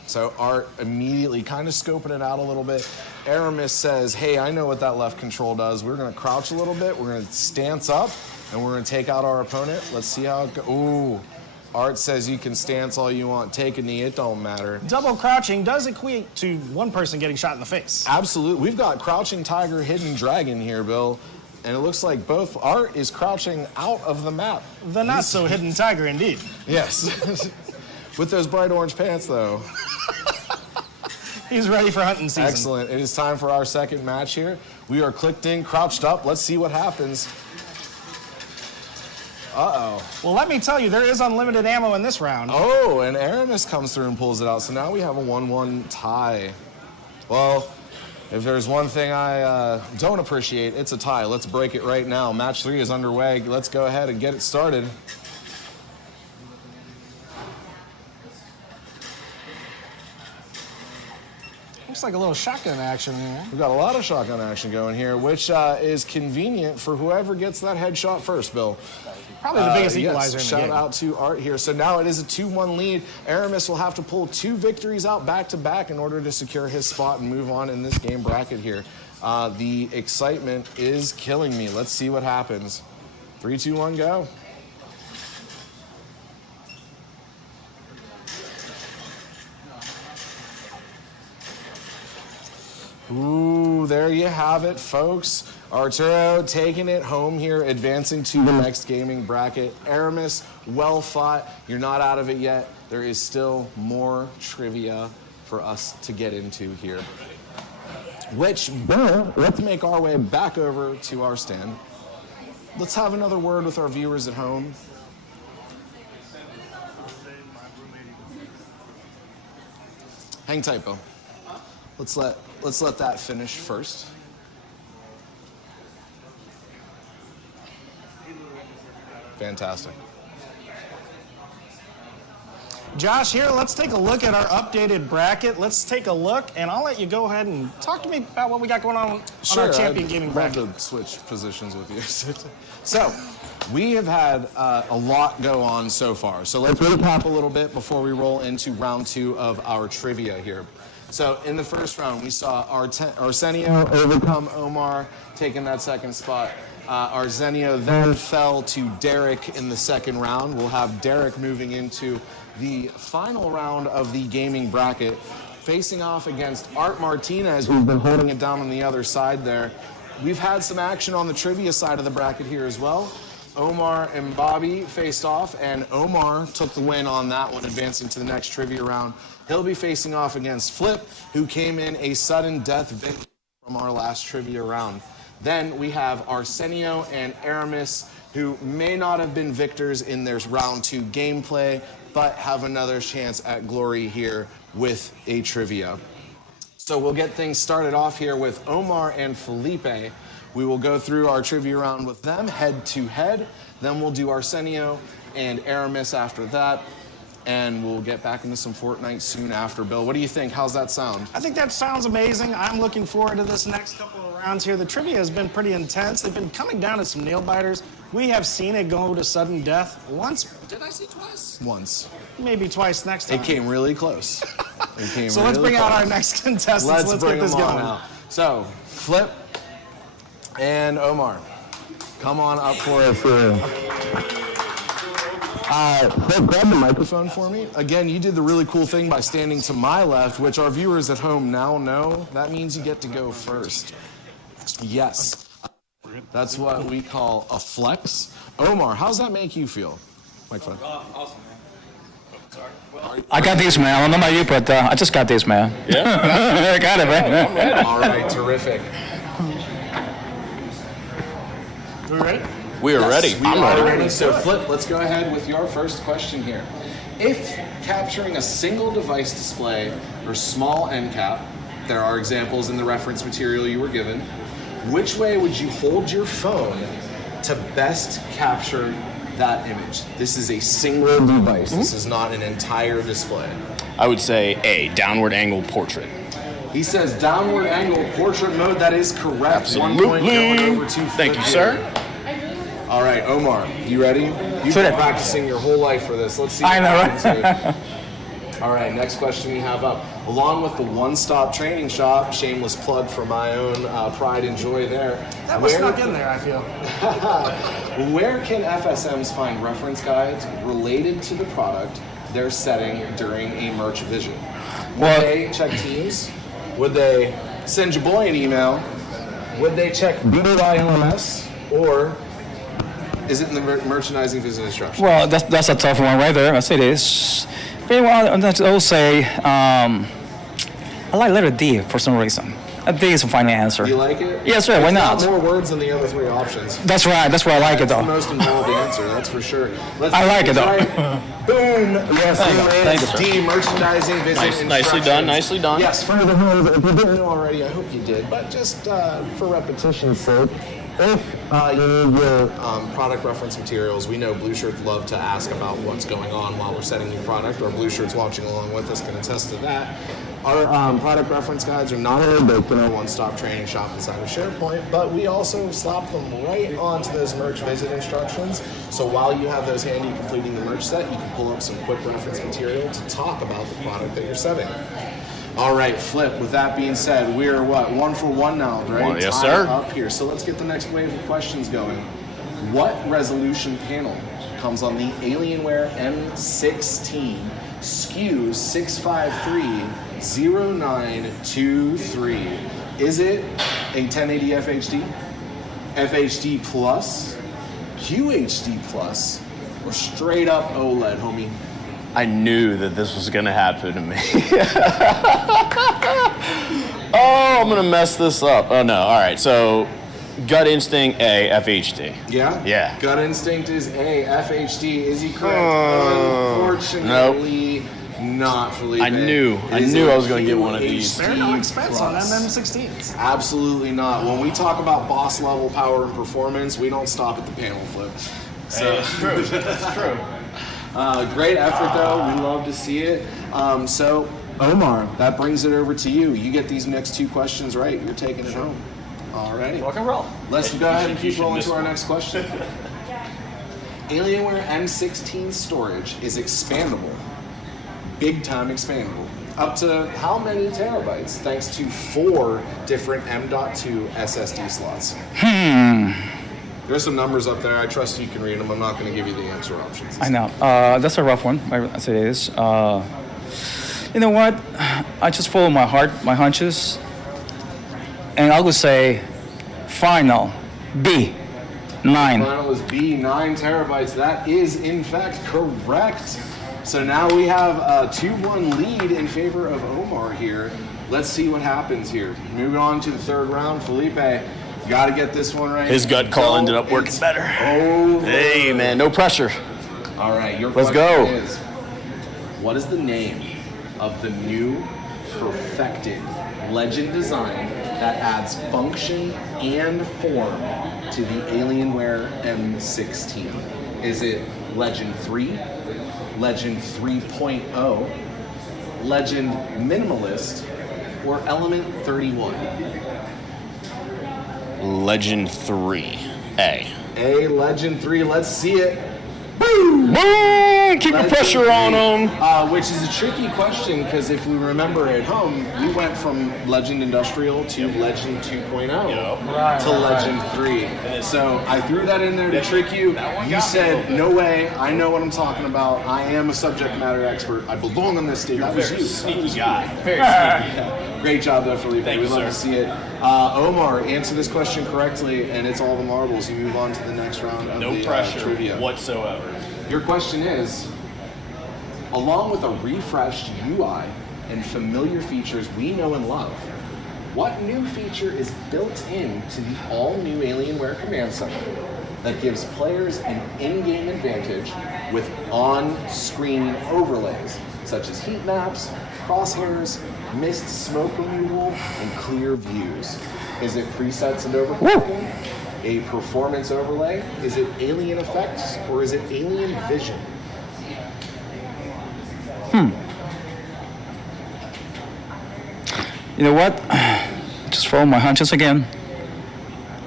So Art immediately kind of scoping it out a little bit. Aramis says, hey, I know what that left control does. We're going to crouch a little bit. We're going to stance up, and we're going to take out our opponent. Let's see how it goes. Ooh. Art says you can stance all you want. Take a knee. It don't matter. Double crouching does equate to one person getting shot in the face. Absolutely. We've got Crouching Tiger, Hidden Dragon here, Bill. And it looks like both Art is crouching out of the map. The not-so-hidden tiger, indeed. Yes. With those bright orange pants, though. He's ready for hunting season. Excellent. It is time for our second match here. We are clicked in, crouched up. Let's see what happens. Uh-oh. Well, let me tell you, there is unlimited ammo in this round. Oh, and Aramis comes through and pulls it out. So now we have a 1-1 tie. Well, if there's one thing I don't appreciate, it's a tie. Let's break it right now. Match 3 is underway. Let's go ahead and get it started. Looks like a little shotgun action here. We've got a lot of shotgun action going here, which is convenient for whoever gets that headshot first, Bill. Probably the biggest equalizer in the Shout game. out to Art here. So now it is a 2-1 lead. Aramis will have to pull 2 victories out back-to-back in order to secure his spot and move on in this game bracket here. The excitement is killing me. Let's see what happens. 3, 2, 1, go. Ooh, there you have it, folks. Arturo taking it home here, advancing to the next gaming bracket. Aramis, well fought. You're not out of it yet. There is still more trivia for us to get into here. Which, let's make our way back over to our stand. Let's have another word with our viewers at home. Hang tight, Bo. Let's let that finish first. Fantastic. Josh, here, let's take a look at our updated bracket. Let's take a look, and I'll let you go ahead and talk to me about what we got going on our champion gaming bracket. I'd love to switch positions with you. So, we have had a lot go on so far. So let's recap a little bit before we roll into round 2 of our trivia here. So in the first round, we saw Arsenio overcome Omar, taking that second spot. Arsenio then fell to Derek in the second round. We'll have Derek moving into the final round of the gaming bracket, facing off against Art Martinez, who's been holding it down on the other side there. We've had some action on the trivia side of the bracket here as well. Omar and Bobby faced off, and Omar took the win on that one, advancing to the next trivia round. He'll be facing off against Flip, who came in a sudden death victim from our last trivia round. Then we have Arsenio and Aramis, who may not have been victors in their round 2 gameplay, but have another chance at glory here with a trivia. So we'll get things started off here with Omar and Felipe. We will go through our trivia round with them, head to head. Then we'll do Arsenio and Aramis after that. And we'll get back into some Fortnite soon after. Bill, what do you think? How's that sound? I think that sounds amazing. I'm looking forward to this next couple of rounds here. The trivia has been pretty intense. They've been coming down to some nail biters. We have seen it go to sudden death once. Did I say twice? Once. Maybe twice next time. It came really close. So let's bring out our next contestants. Let's get this going. Out. So, Flip and Omar, come on up for it. Grab the microphone for me. Again, you did the really cool thing by standing to my left, which our viewers at home now know. That means you get to go first. Yes. That's what we call a flex. Omar, how's that make you feel? Microphone. Awesome, man. Sorry. I got this, man. I don't know about you, but I just got this, man. Yeah? I got it, man. All right, terrific. Are we ready? We are ready. I'm ready. So, Flip, let's go ahead with your first question here. If capturing a single device display or small end cap, there are examples in the reference material you were given, which way would you hold your phone to best capture that image? This is a single device. This is not an entire display. I would say A, downward angle portrait. He says downward angle portrait mode. That is correct. Absolutely. 1 point going over to Thank Flip you, sir. here. All right, Omar, you ready? You've been practicing your whole life for this. Let's see. I know, right? All right, next question we have up. Along with the one-stop training shop, shameless plug for my own pride and joy there. That was snuck in there, I feel. Where can FSMs find reference guides related to the product they're setting during a merch vision? Would they check Teams? Would they send your boy an email? Would they check BDI LMS? or is it in the merchandising visit instructions? Well, that's a tough one right there. I say this. Very well, I'll say I like letter D for some reason. A D is a final answer. You like it? Yes, sir. Why not? More words than the other three options. That's right. That's why I like it, though. It's the most involved answer, that's for sure. I like it, though. Right. Boom. Yes, Thank you, sir. D, merchandising visit instructions. Nicely done. Nicely done. Yes, furthermore, if you didn't know already, I hope you did, but just for repetition's sake, if you need your product reference materials, we know Blue Shirts love to ask about what's going on while we're setting new product, or Blue Shirts watching along with us can attest to that. Our product reference guides are not only built in our one-stop training shop inside of SharePoint, but we also slap them right onto those merch visit instructions. So while you have those handy completing the merch set, you can pull up some quick reference material to talk about the product that you're setting. All right, Flip, with that being said, we're what, 1 for 1 now, right? Well, yes, Time sir. Up here. So let's get the next wave of questions going. What resolution panel comes on the Alienware M16 SKU 6530923? Is it a 1080 FHD, FHD Plus, QHD Plus, or straight up OLED, homie? I knew that this was gonna happen to me. Oh, I'm gonna mess this up. Oh no, all right, so gut instinct, A, FHD. Yeah? Yeah. Gut instinct is A, FHD. Is he correct? Unfortunately, not, Felipe. I knew I was gonna get one of these. They're no expense on MM16s. Absolutely not. When we talk about boss level power and performance, we don't stop at the panel flip. So Hey, it's true. It's true. Great effort, though. We love to see it. So, Omar, that brings it over to you. You get these next 2 questions right, you're taking it home. All righty. Rock and roll. Let's go ahead and keep rolling to our next question. Alienware M16 storage is expandable, big time expandable, up to how many terabytes? Thanks to 4 different M.2 SSD slots. There's some numbers up there. I trust you can read them. I'm not going to give you the answer options. I know. That's a rough one. I say it is. You know what? I just follow my heart, my hunches, and I would say final B, 9. Final is B, 9 terabytes. That is in fact correct. So now we have a 2-1 lead in favor of Omar here. Let's see what happens here. Moving on to the 3rd round, Felipe. Got to get this one right. His gut call ended up working better. Hey, man, no pressure. All right, your Let's question go. is, what is the name of the new perfected Legend design that adds function and form to the Alienware M16? Is it Legend 3, Legend 3.0, Legend Minimalist, or Element 31? Legend 3, A. A, Legend 3, let's see it. Boom! Boom! Keep the pressure on them. Which is a tricky question because if we remember at home, we went from Legend Industrial to Legend 2.0 to Legend 3. So I threw that in there to trick you. You said, no way, I know what I'm talking about. I am a subject matter expert. I belong on this stage. That was you. Sneaky guy. Very sneaky. Great job though, Felipe. Thank We you, love sir. to see it. Omar, answer this question correctly, and it's all the marbles. You move on to the next round of No the pressure trivia. whatsoever. Your question is, along with a refreshed UI and familiar features we know and love, what new feature is built into the all-new Alienware Command Center that gives players an in-game advantage with on-screen overlays, such as heat maps, crosshairs, mist smoke removal, and clear views? Is it presets and overclocking? A performance overlay? Is it alien effects, or is it alien vision? You know what? Just follow my hunches again.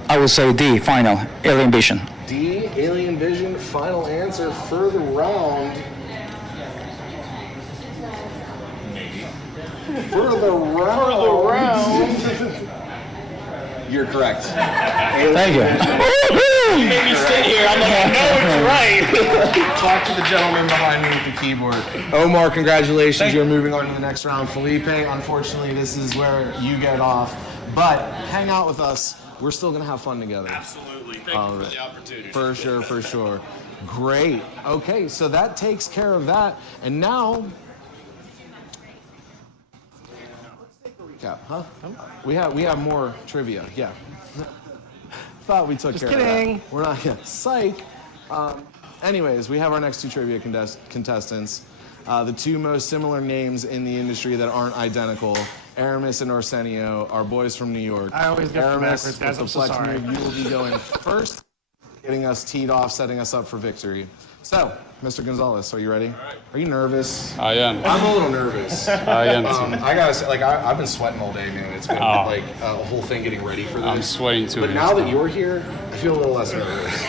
I would say D, final, alien vision. D, alien vision, final answer for the round. For the round. You're correct. Thank you. You made me sit here. I'm like, I know it's right. Talk to the gentleman behind me with the keyboard. Omar, congratulations. You're moving on to the next round. Felipe, unfortunately, this is where you get off. But hang out with us. we're still going to have fun together. Absolutely. Thank you for the opportunity. For sure, for sure. Great. Okay, so that takes care of that. And now, let's take a recap, huh? We have more trivia. Yeah. Thought we took care of that. We're not. Yeah. Psych. Anyways, we have our next two trivia contestants. The two most similar names in the industry that aren't identical. Aramis and Arsenio are boys from New York. I always get them Aramis, backwards, guys. with the I'm so flex sorry. move, you will be going first, getting us teed off, setting us up for victory. So, Mr. Gonzalez, are you ready? Are you nervous? I am. I'm a little nervous. I am too. I gotta say, like, I've been sweating all day, man. It's been like a whole thing getting ready for this. I'm sweating too. But now that you're here, I feel a little less nervous.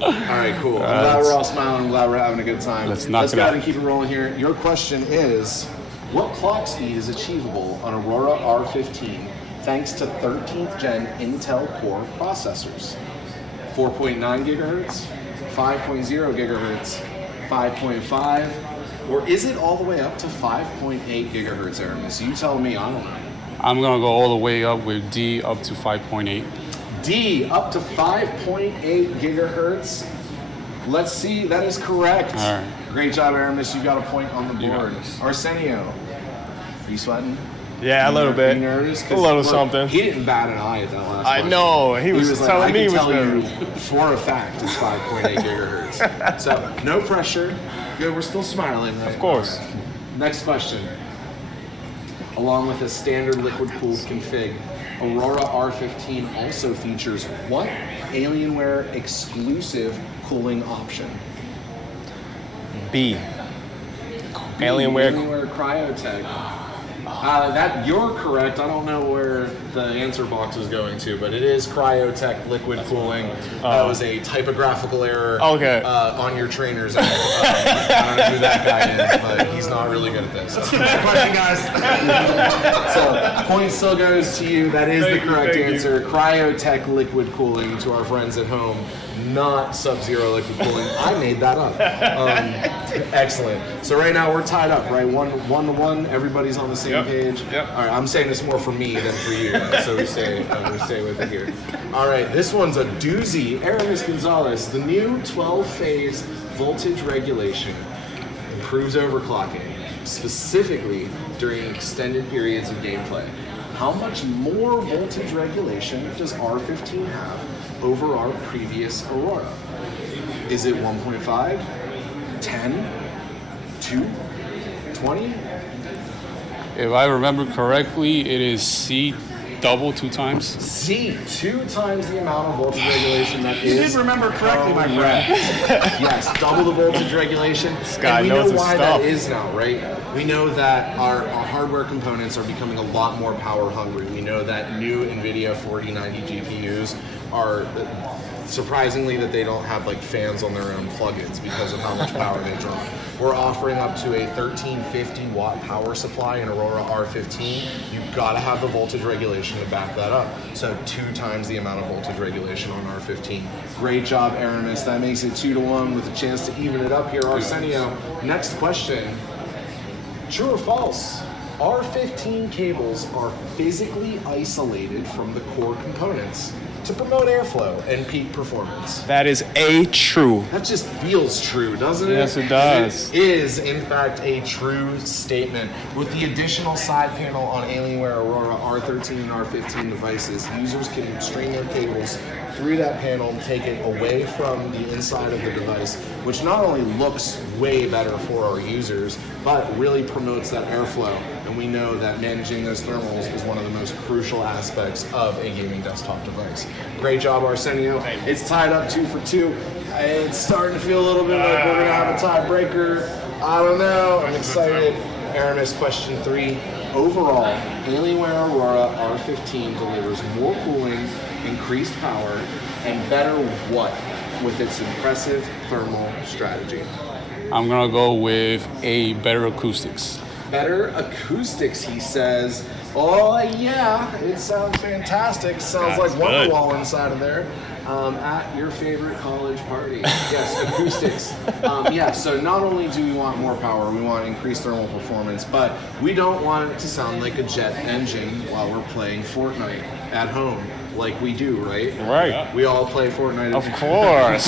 All right, cool. I'm glad we're all smiling. I'm glad we're having a good time. Let's go ahead and keep it rolling here. Your question is, what clock speed is achievable on Aurora R15 thanks to 13th gen Intel Core processors? 4.9 gigahertz, 5.0 gigahertz, 5.5, or is it all the way up to 5.8 gigahertz, Aramis? You tell me, I don't know. I'm going to go all the way up with D up to 5.8. D up to 5.8 gigahertz. Let's see, that is correct. All right. Great job, Aramis. You got a point on the You got board. this. Arsenio, are you sweating? Yeah, a little Are bit. you nervous? A little Look, something. He didn't bat an eye at that last I question. know. He was like, telling I me he can was tell you nervous. for a fact it's 5.8 gigahertz. So, no pressure. Good, we're still smiling, right? Of course. Next question. Along with a standard liquid-cooled config, Aurora R15 also features what Alienware exclusive cooling option? B. Alienware. Alienware Cryotech. That you're correct. I don't know where the answer box is going to, but it is Cryotech liquid cooling. That was a typographical error on your trainer's end. I don't know who that guy is, but he's not really good at this. Let's get that question, guys. So, point still goes to you. That is the correct answer. Cryotech liquid cooling to our friends at home, not Sub-Zero liquid cooling. I made that up. Excellent. So right now we're tied up, right? One to one. Everybody's on the same page. Yep. All right. I'm saying this more for me than for you, so we stay with it here. All right. This one's a doozy. Aramis Gonzalez, the new 12-phase voltage regulation improves overclocking, specifically during extended periods of gameplay. How much more voltage regulation does R15 have over our previous Aurora? Is it 1.5, 10, 2, 20? If I remember correctly, it is C double 2 times. C, 2 times the amount of voltage regulation that is. You did remember correctly, my friend. Yes, double the voltage regulation. This guy and we knows know his why stuff. that is now, right? We know that our hardware components are becoming a lot more power hungry. We know that new NVIDIA 4090 GPUs are surprisingly that they don't have like fans on their own plugins because of how much power they draw. We're offering up to a 1350 watt power supply in Aurora R15. You've got to have the voltage regulation to back that up. So 2 times the amount of voltage regulation on R15. Great job, Aramis. That makes it 2-1 with a chance to even it up here. Arsenio, next question. True or false? R15 cables are physically isolated from the core components to promote airflow and peak performance. That is a true. That just feels true, doesn't it? Yes, it does. It is, in fact, a true statement. With the additional side panel on Alienware Aurora R13 and R15 devices, users can stream their cables through that panel, take it away from the inside of the device, which not only looks way better for our users, but really promotes that airflow. And we know that managing those thermals is one of the most crucial aspects of a gaming desktop device. Great job, Arsenio. It's tied up 2 for 2. It's starting to feel a little bit like we're going to have a tiebreaker. I don't know. I'm excited. Aramis, question 3. Overall, Alienware Aurora R15 delivers more cooling, increased power, and better what with its impressive thermal strategy? I'm going to go with a better acoustics. Better acoustics, he says. Oh, yeah, it sounds fantastic. Sounds like Wonderwall inside of there. At your favorite college party. Yes, acoustics. Yeah, so not only do we want more power, we want increased thermal performance, but we don't want it to sound like a jet engine while we're playing Fortnite at home. like we do, right? Right. We all play Fortnite. Of course.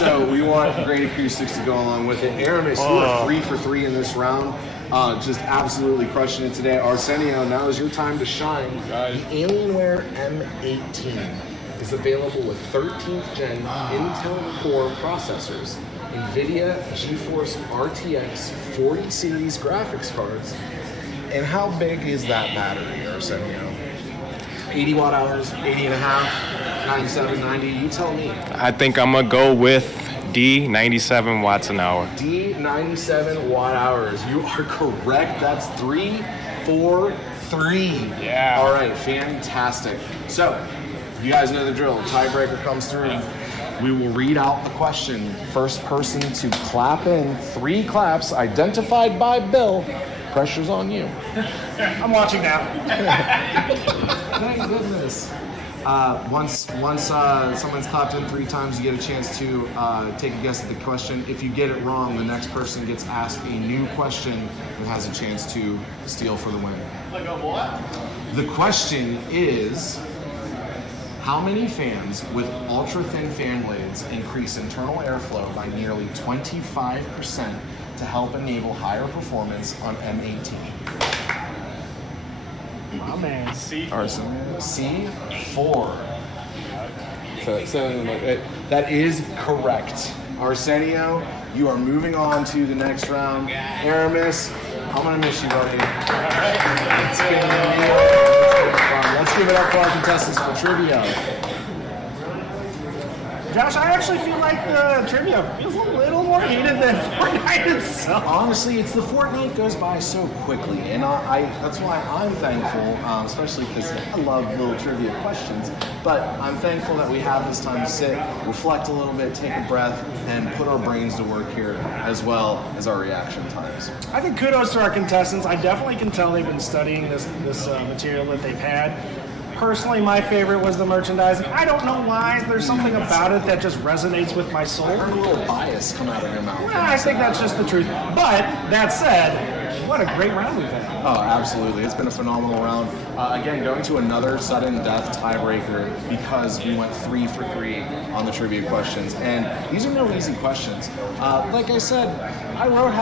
So we want great acoustics to go along with it. Aramis, you are 3 for 3 in this round. Just absolutely crushing it today. Arsenio, now is your time to shine. The Alienware M18 is available with 13th gen Intel Core processors, NVIDIA GeForce RTX 40 series graphics cards. And how big is that battery, Arsenio? 80 watt hours, 80 and a half, 97, 90, you tell me. I think I'm going to go with D, 97 watts an hour. D, 97 watt hours. You are correct. That's 3, 4, 3. Yeah. All right, fantastic. So, you guys know the drill. Tiebreaker comes through. We will read out the question. First person to clap in 3 claps identified by Bill. Pressure's on you. I'm watching now. Thank goodness. Once someone's clapped in 3 times, you get a chance to take a guess at the question. If you get it wrong, the next person gets asked a new question and has a chance to steal for the win. The question is, how many fans with ultra-thin fan blades increase internal airflow by nearly 25% to help enable higher performance on M18? My man. Arsenio. C4. So that is correct. Arsenio, you are moving on to the next round. Aramis, I'm gonna miss you, buddy. Let's give it up for our contestants for trivia. Josh, I actually feel like the trivia feels a little more heated than Fortnite itself. Honestly, it's the Fortnite goes by so quickly, and I that's why I'm thankful, especially because I love little trivia questions, but I'm thankful that we have this time to sit, reflect a little bit, take a breath, and put our brains to work here, as well as our reaction times. I think kudos to our contestants. I definitely can tell they've been studying this material that they've had. Personally, my favorite was the merchandising. I don't know why. There's something about it that just resonates with my soul. I heard a little bias come out of your mouth. Well, I think that's just the truth. But that said, what a great round we've had. Oh, absolutely. It's been a phenomenal round. Again, going to another sudden death tiebreaker because we went 3 for 3 on the trivia questions. And these are no easy questions. Like I said, I wrote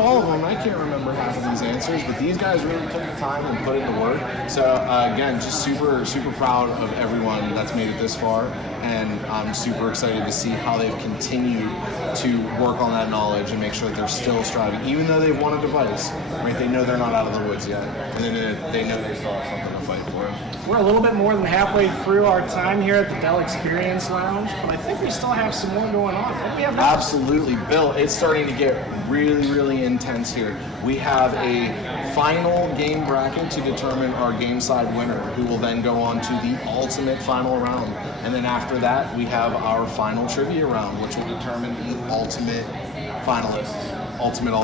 all of them. I can't remember half of these answers, but these guys really took the time and put in the work. So again, just super, super proud of everyone that's made it this far. And I'm super excited to see how they've continued to work on that knowledge and make sure that they're still striving. Even though they've won a device, right? They know they're not out of the woods yet. And they know they still have something to fight for. We're a little bit more than halfway through our time here at the Dell Experience Lounge, but I think we still have some more going on. What do we have next? Absolutely. Bill, it's starting to get really, really intense here. We have a final game bracket to determine our game side winner, who will then go on to the ultimate final round. And then after that, we have our final trivia round, which will determine the ultimate finalist. Ultimate.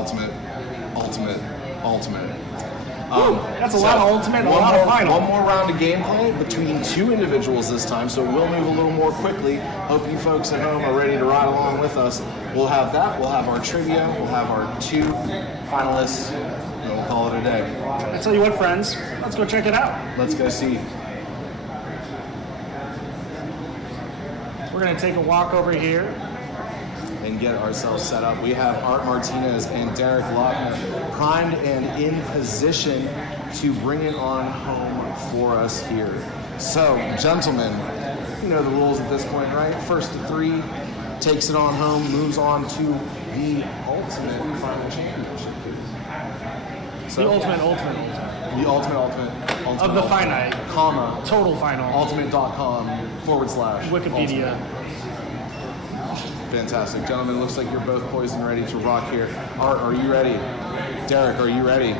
That's a lot of ultimate and a lot of final. One more round of gameplay between 2 individuals this time, so we'll move a little more quickly. Hope you folks at home are ready to ride along with us. We'll have that, we'll have our trivia, we'll have our 2 finalists, and we'll call it a day. I tell you what, friends, let's go check it out. Let's go see. We're gonna take a walk over here and get ourselves set up. We have Art Martinez and Derek Lochner primed and in position to bring it on home for us here. So, gentlemen, you know the rules at this point, right? First to 3 takes it on home, moves on to the ultimate final championship. So, the ultimate. The ultimate Of the finite. Comma. Total final. Ultimate.com / Wikipedia. Ultimate. Fantastic. Gentlemen, looks like you're both poised and ready to rock here. Art, are you ready? Derek, are you ready?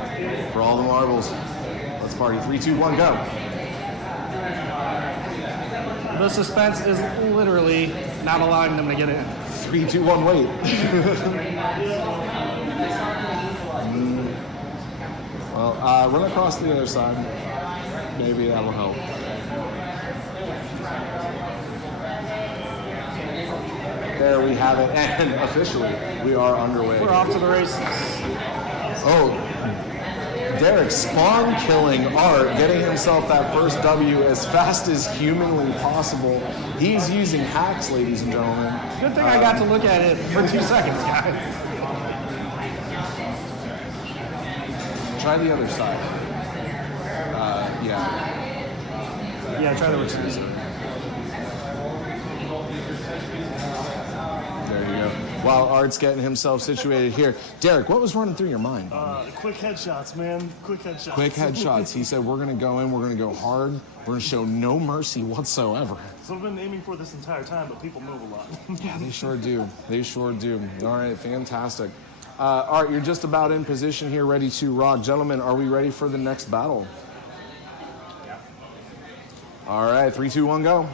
For all the marbles. Let's party. 3, 2, 1, go. The suspense is literally not allowing them to get in. 3, 2, 1, wait. Well, run across the other side. Maybe that'll help. There we have it, and officially, we are underway. We're off to the races. Oh, Derek spawn killing Art, getting himself that first W as fast as humanly possible. He's using hacks, ladies and gentlemen. Good thing I got to look at it for 2 seconds, guys. Try the other side. Yeah, try the return. There you go. While Art's getting himself situated here. Derek, what was running through your mind? Quick headshots, man. Quick headshots. Quick headshots. He said, we're going to go in, we're going to go hard, we're going to show no mercy whatsoever. So I've been aiming for this entire time, but people move a lot. Yeah, they sure do. They sure do. All right, fantastic. Art, you're just about in position here, ready to rock. Gentlemen, are we ready for the next battle? Yeah. All right, 3, 2, 1, go.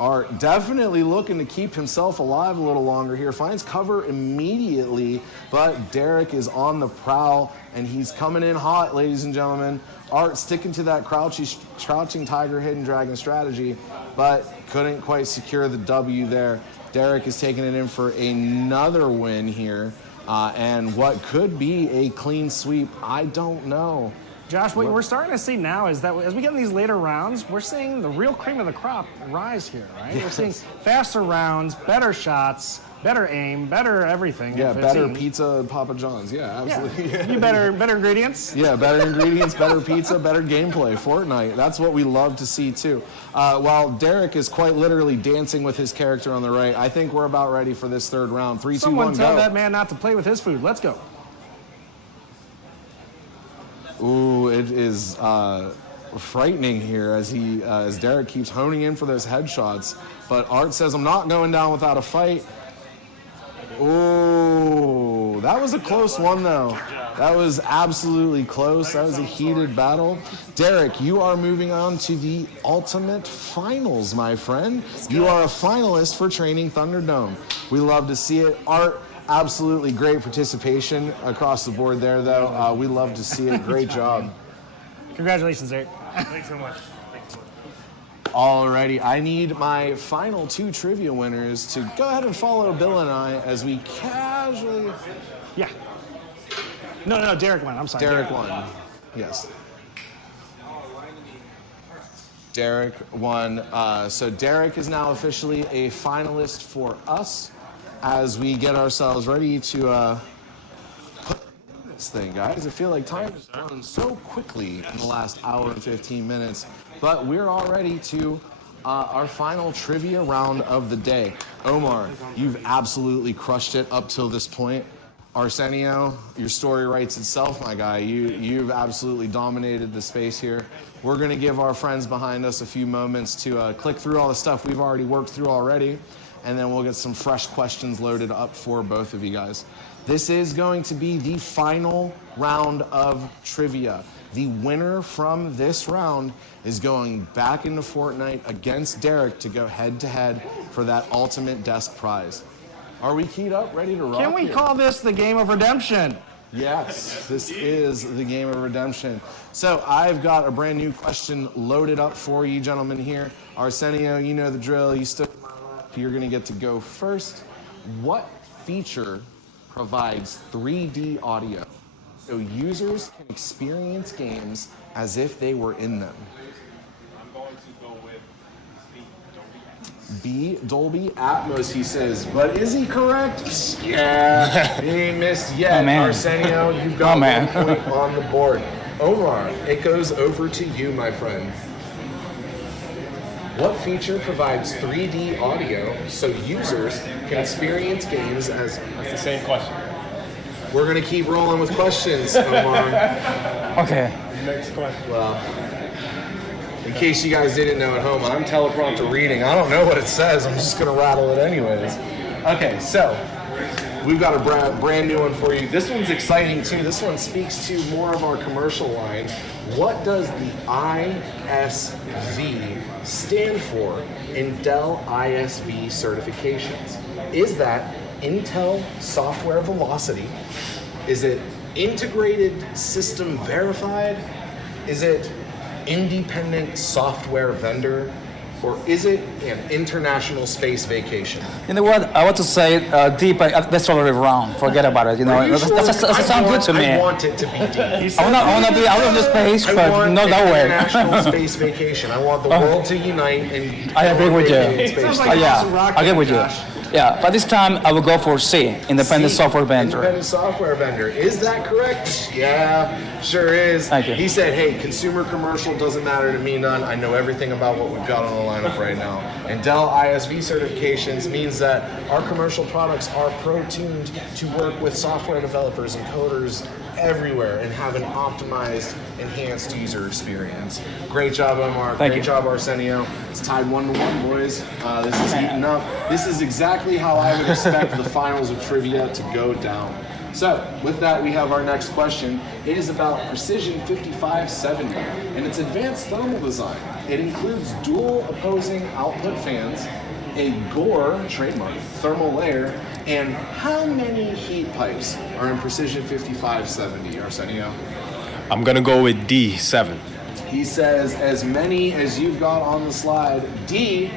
Art definitely looking to keep himself alive a little longer here. Finds cover immediately, but Derek is on the prowl, and he's coming in hot, ladies and gentlemen. Art sticking to that crouching tiger, hidden dragon strategy, but couldn't quite secure the W there. Derek is taking it in for another win here, and what could be a clean sweep, I don't know. Josh, what we're starting to see now is that as we get in these later rounds, we're seeing the real cream of the crop rise here, right? We're seeing faster rounds, better shots, better aim, better everything. Yeah, better pizza at Papa John's. Yeah, absolutely. Yeah. You better ingredients? Yeah, better ingredients, better pizza, better gameplay. Fortnite. That's what we love to see, too. While Derek is quite literally dancing with his character on the right, I think we're about ready for this third round. 3, 2, 1, go. Someone tell that man not to play with his food. Let's go. Ooh, it is frightening here as Derek keeps honing in for those headshots. But Art says, I'm not going down without a fight. Ooh, that was a close one, though. That was absolutely close. That was a heated battle. Derek, you are moving on to the ultimate finals, my friend. You are a finalist for Training Thunderdome. We love to see it. Art, absolutely great participation across the board there, though. We love to see it. Great job. Congratulations, Eric. Thanks so much. Alrighty, I need my final 2 trivia winners to go ahead and follow Bill and I as we casually... Yeah. No, Derek won. I'm sorry. Derek won. Yes. Derek won. So Derek is now officially a finalist for us as we get ourselves ready to put this thing, guys. I feel like time has gone so quickly in the last hour and 15 minutes, but we're all ready to our final trivia round of the day. Omar, you've absolutely crushed it up till this point. Arsenio, your story writes itself, my guy. You've absolutely dominated the space here. We're going to give our friends behind us a few moments to click through all the stuff we've already worked through already, and then we'll get some fresh questions loaded up for both of you guys. This is going to be the final round of trivia. The winner from this round is going back into Fortnite against Derek to go head-to-head for that ultimate desk prize. Are we keyed up, ready to rock? Can we call this the game of redemption? Yes, this is the game of redemption. So I've got a brand new question loaded up for you gentlemen here. Arsenio, you know the drill. You stood to my left. You're going to get to go first. What feature provides 3D audio so users can experience games as if they were in them? I'm going to go with B, Dolby Atmos, he says. But is he correct? Yeah. He ain't missed yet. Oh, man. Arsenio, you've got Oh, man. 1 point on the board. Omar, it goes over to you, my friend. What feature provides 3D audio so users can experience games as... That's the same question. We're going to keep rolling with questions, Omar. Okay. Next question. Well, in case you guys didn't know at home, I'm teleprompter reading. I don't know what it says. I'm just going to rattle it anyways. Okay, so we've got a brand new one for you. This one's exciting, too. This one speaks to more of our commercial line. What does the ISV stand for in Dell ISV certifications? Is that Intel Software Velocity? Is it Integrated System Verified? Is it Independent Software Vendor? or is it an international space vacation? You know what? I want to say D, but that's already wrong. Forget about it. You know, that sounds good to me. I want it to be D. I want to be out of the space, but not that way. International space vacation. I want the world to unite and. I agree with you. Yeah, I agree with you. Yeah, but this time I will go for C, independent software vendor. Independent software vendor. Is that correct? Yeah, sure is. Thank you. He said, hey, consumer commercial doesn't matter to me none. I know everything about what we've got on the lineup right now. And Dell ISV certifications means that our commercial products are pro-tuned to work with software developers and coders everywhere and have an optimized, enhanced user experience. Great job, Omar. Thank Great you. job, Arsenio. It's tied 1-1, boys. This is heating up. This is exactly how I would expect the finals of trivia to go down. So, with that, we have our next question. It is about Precision 5570 and its advanced thermal design. It includes dual opposing output fans, a Gore trademark thermal layer, and how many heat pipes are in Precision 5570, Arsenio? I'm gonna go with D7. He says as many as you've got on the slide. D,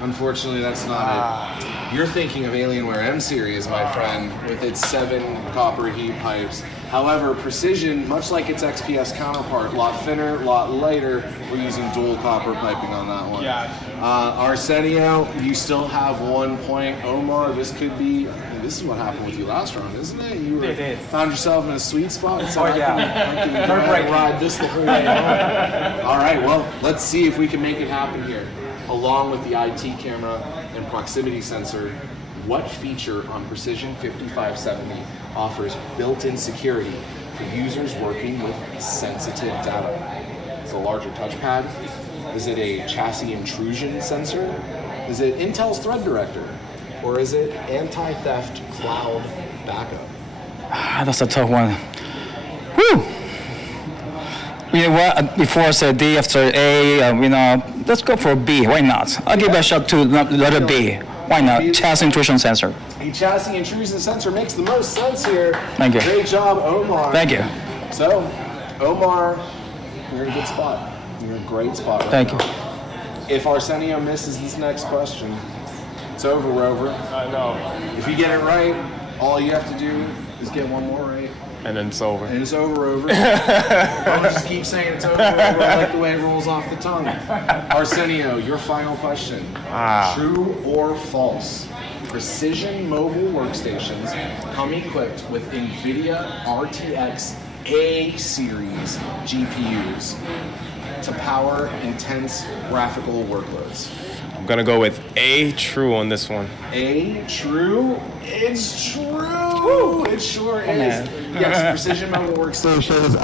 unfortunately, that's not it. You're thinking of Alienware M Series, my friend, with its 7 copper heat pipes. However, Precision, much like its XPS counterpart, a lot thinner, a lot lighter. We're using dual copper piping on that one. Yeah. Arsenio, you still have 1 point. Omar, this could be. This is what happened with you last round, isn't it? You found yourself in a sweet spot and said, I can ride this the whole way home. All right, well, let's see if we can make it happen here. Along with the IT camera and proximity sensor, what feature on Precision 5570 offers built-in security for users working with sensitive data? It's a larger touchpad. Is it a chassis intrusion sensor? Is it Intel's thread director? Or is it anti-theft cloud backup? That's a tough one. Whew. You know what? Before I said D, after A, let's go for B. Why not? I'll give a shot to letter B. Why not? Chassis intrusion sensor. The chassis intrusion sensor makes the most sense here. Thank you. Great job, Omar. Thank you. So, Omar, you're in a good spot. You're in a great spot right Thank now. you. If Arsenio misses this next question, it's over, Rover. I know. If you get it right, all you have to do is get one more right. And then it's over. And it's over, Rover. I'll just keep saying it's over, Rover. I like the way it rolls off the tongue. Arsenio, your final question. True or false? Precision mobile workstations come equipped with NVIDIA RTX A-series GPUs to power intense graphical workloads. I'm gonna go with A, true on this one. A, true? It's true! It sure is. Yes, Precision Mobile Workstations,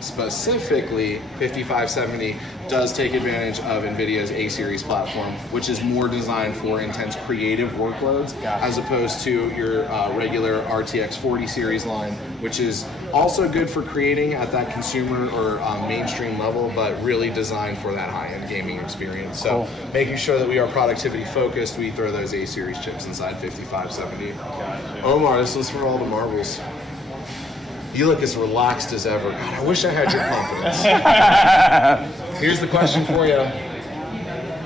specifically 5570, does take advantage of NVIDIA's A-series platform, which is more designed for intense creative workloads, as opposed to your regular RTX 40 series line, which is also good for creating at that consumer or mainstream level, but really designed for that high-end gaming experience. So making sure that we are productivity focused, we throw those A-series chips inside 5570. Omar, this was for all the marbles. You look as relaxed as ever. God, I wish I had your confidence. Here's the question for you.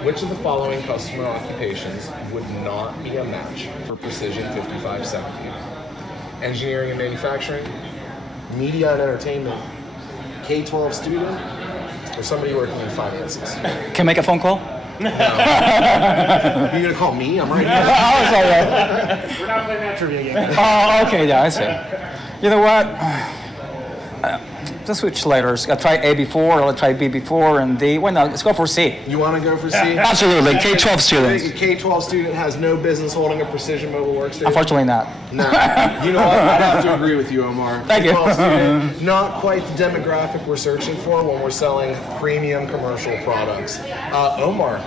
Which of the following customer occupations would not be a match for Precision 5570? Engineering and manufacturing, media and entertainment, K-12 student, or somebody working in finances? Can I make a phone call? No. You're going to call me? I'm right here. Oh, sorry. We're not playing that trivia game. Oh, okay, yeah, I see. You know what? Just switch letters. I tried A before, I'll try B before, and D. Why not? Let's go for C. You want to go for C? Absolutely. K-12 students. A K-12 student has no business holding a Precision mobile workstation? Unfortunately not. No. You know what? I'd have to agree with you, Omar. Thank you. K-12 student, not quite the demographic we're searching for when we're selling premium commercial products. Omar,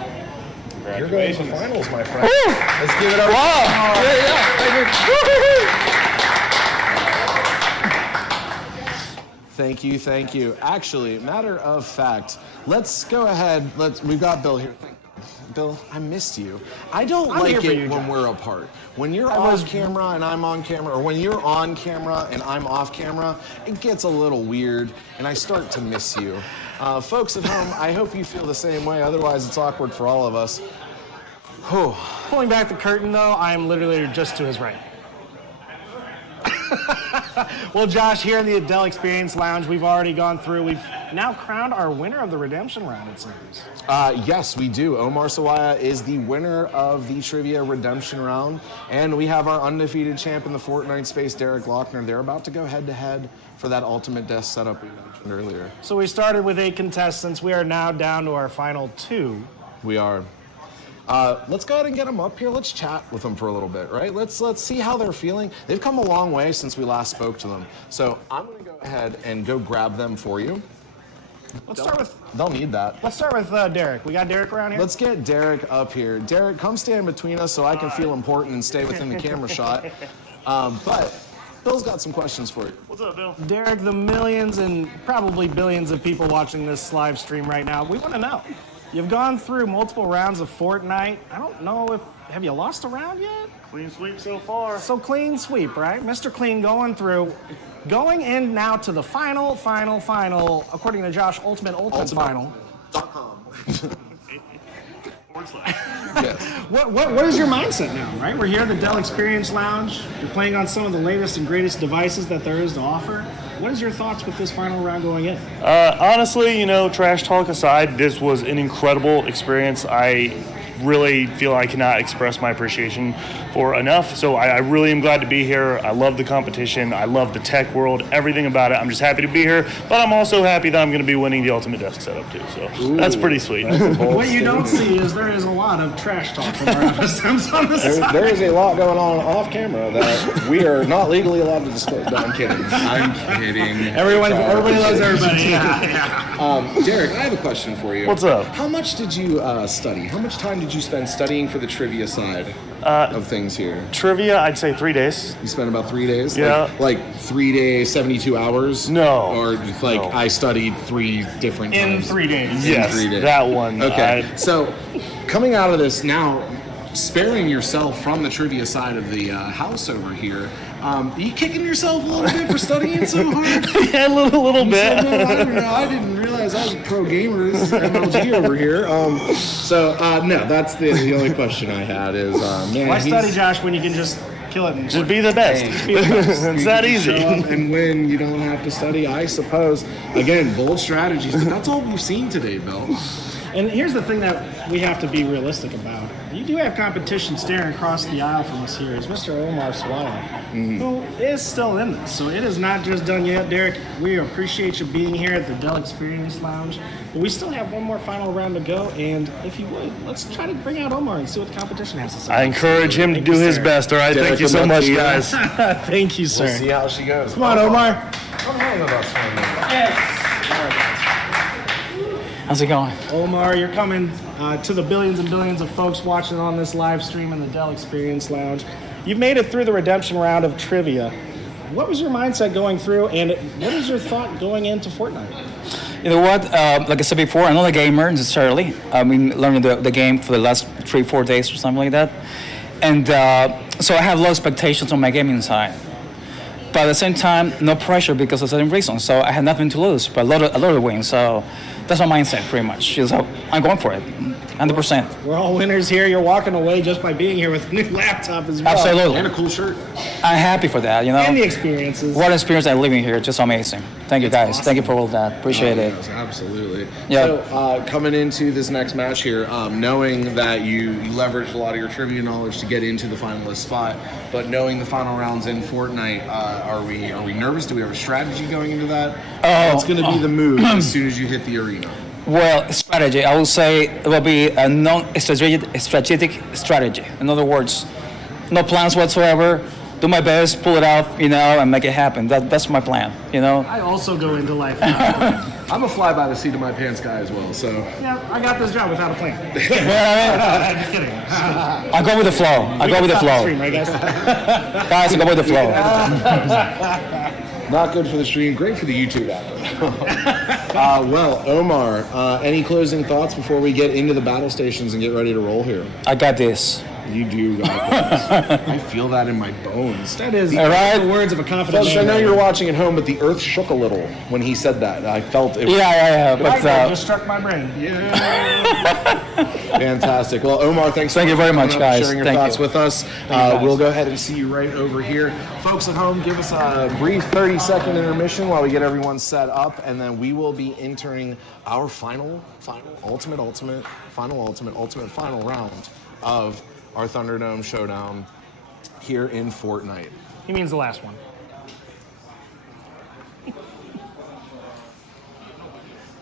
you're going to the finals, my friend. Let's give it up. Wow. Thank you. Actually, matter of fact, let's go ahead. We've got Bill here. Thank God. Bill, I missed you. I don't I'm like here for it you, when Josh. we're apart. When you're off camera and I'm on camera, or when you're on camera and I'm off camera, it gets a little weird, and I start to miss you. Folks at home, I hope you feel the same way. Otherwise, it's awkward for all of us. Whew. Pulling back the curtain, though, I'm literally just to his right. Well, Josh, here in the Dell Experience Lounge, we've already gone through. We've now crowned our winner of the redemption round, it seems. Yes, we do. Omar Sawaya is the winner of the Trivia Redemption Round, and we have our undefeated champ in the Fortnite space, Derek Lochner. They're about to go head-to-head for that ultimate death setup we mentioned earlier. So we started with 8 contestants. We are now down to our final 2. We are. Let's go ahead and get them up here. Let's chat with them for a little bit, right? Let's see how they're feeling. They've come a long way since we last spoke to them. So I'm going to go ahead and go grab them for you. Let's start with They'll need that. Let's start with Derek. We got Derek around here? Let's get Derek up here. Derek, come stand between us so I can feel important and stay within the camera shot. But Bill's got some questions for you. What's up, Bill? Derek, the millions and probably billions of people watching this live stream right now, we want to know. You've gone through multiple rounds of Fortnite. I don't know if, have you lost a round yet? Clean sweep so far. So clean sweep, right? Mr. Clean going through. Going in now to the final, according to Josh, ultimate final. Yes. What is your mindset now, right? We're here at the Dell Experience Lounge. You're playing on some of the latest and greatest devices that there is to offer. What is your thoughts with this final round going in? Honestly, trash talk aside, this was an incredible experience. I really feel I cannot express my appreciation for enough. So I really am glad to be here. I love the competition. I love the tech world, everything about it. I'm just happy to be here, but I'm also happy that I'm going to be winning the ultimate desk setup too. So that's pretty sweet. What you don't see is there is a lot of trash talk from our FSMs on the side. There is a lot going on off camera that we are not legally allowed to disclose. No, I'm kidding. I'm kidding. Everybody loves everybody. Yeah. Derek, I have a question for you. What's up? How much did you study? How much time did you spend studying for the trivia side of things here? Trivia, I'd say 3 days. You spent about 3 days? Yeah. Like 3 days, 72 hours? No. Or like No. I studied 3 different In times? 3 days. Yes, 3 days. that one. Okay. So coming out of this now, sparing yourself from the trivia side of the house over here, are you kicking yourself a little bit for studying so hard? Yeah, a little You bit. said, "No, I don't know. I didn't realize I was a pro gamer. This is MLG over here." No, that's the only question I had is, man. Why he's- study, Josh, when you can just kill it and Just be the best. Hey. be the best? It's that You easy. show up and win. You don't have to study, I suppose. Again, bold strategies, but that's all we've seen today, Bill. And here's the thing that we have to be realistic about. You do have competition staring across the aisle from us here. Is Mr. Omar Sawaya, who is still in this. So it is not just done yet, Derek. We appreciate you being here at the Dell Experience Lounge. But we still have one more final round to go. And if you would, let's try to bring out Omar and see what the competition has to say. I encourage him to Thank do you, his sir. best, all right? Derek, Thank you good so luck much, to you. guys. Thank you, sir. We'll see how she goes. Come on, Omar. Come hang with us for a minute. How's it going? Omar, you're coming to the billions and billions of folks watching on this live stream in the Dell Experience Lounge. You've made it through the redemption round of trivia. What was your mindset going through, and what is your thought going into Fortnite? You know what? Like I said before, I'm not a gamer necessarily. I've been learning the game for the last 3-4 days or something like that. And so I have low expectations on my gaming side. But at the same time, no pressure because of certain reasons. So I had nothing to lose, but a lot of wins. So that's my mindset pretty much. So I'm going for it, 100%. We're all winners here. You're walking away just by being here with a new laptop as well. Absolutely. And a cool shirt. I'm happy for that, you know. And the experiences. What experience I'm living here, just amazing. Thank you guys. awesome. Thank you for all that. Appreciate it. Yes, absolutely. Yeah. So coming into this next match here, knowing that you leveraged a lot of your trivia knowledge to get into the finalist spot, but knowing the final rounds in Fortnite, are we nervous? Do we have a strategy going into that? What's going to be the move as soon as you hit the arena? Well, strategy. I would say it will be a non-strategic strategy. In other words, no plans whatsoever. Do my best, pull it off, you know, and make it happen. That's my plan, you know. I also go into life. I'm a fly by the seat of my pants guy as well, so. Yeah, I got this job without a plan. Yeah, I'm just kidding. I go with the flow. I go with the flow. Stream, right, guys? Guys, I go with the flow. Not good for the stream, great for the YouTube app. Well, Omar, any closing thoughts before we get into the battle stations and get ready to roll here? I got this. You do got this. I feel that in my bones. That is All right. the words of a confident Folks, man. I know you're watching at home, but the earth shook a little when he said that. I felt it. Yeah. But It just struck my brain. Fantastic. Well, Omar, thank you very much, for guys. sharing your Thank thoughts you. with us. guys. We'll go ahead and see you right over here. Folks at home, give us a brief 30-second intermission while we get everyone set up, and then we will be entering our final round of our Thunderdome Showdown here in Fortnite. He means the last one.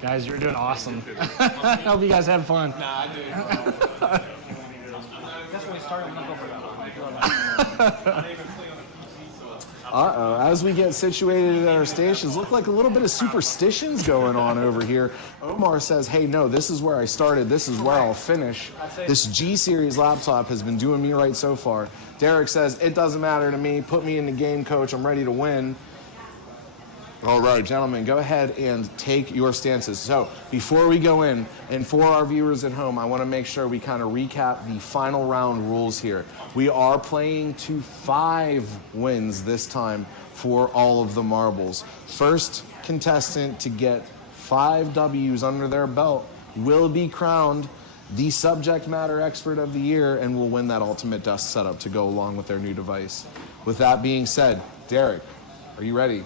Guys, you're doing awesome. I hope you guys had fun. Nah, I did. That's when we started. I'm gonna go for that. Uh-oh, as we get situated at our stations, look like a little bit of superstitions going on over here. Omar says, hey, no, this is where I started. This is where I'll finish. This G-Series laptop has been doing me right so far. Derek says, it doesn't matter to me. Put me in the game, coach. I'm ready to win. All right, gentlemen, go ahead and take your stances. So before we go in, and for our viewers at home, I want to make sure we kind of recap the final round rules here. We are playing to 5 wins this time for all of the marbles. First contestant to get 5 W's under their belt will be crowned the subject matter expert of the year and will win that ultimate desk setup to go along with their new device. With that being said, Derek, are you ready?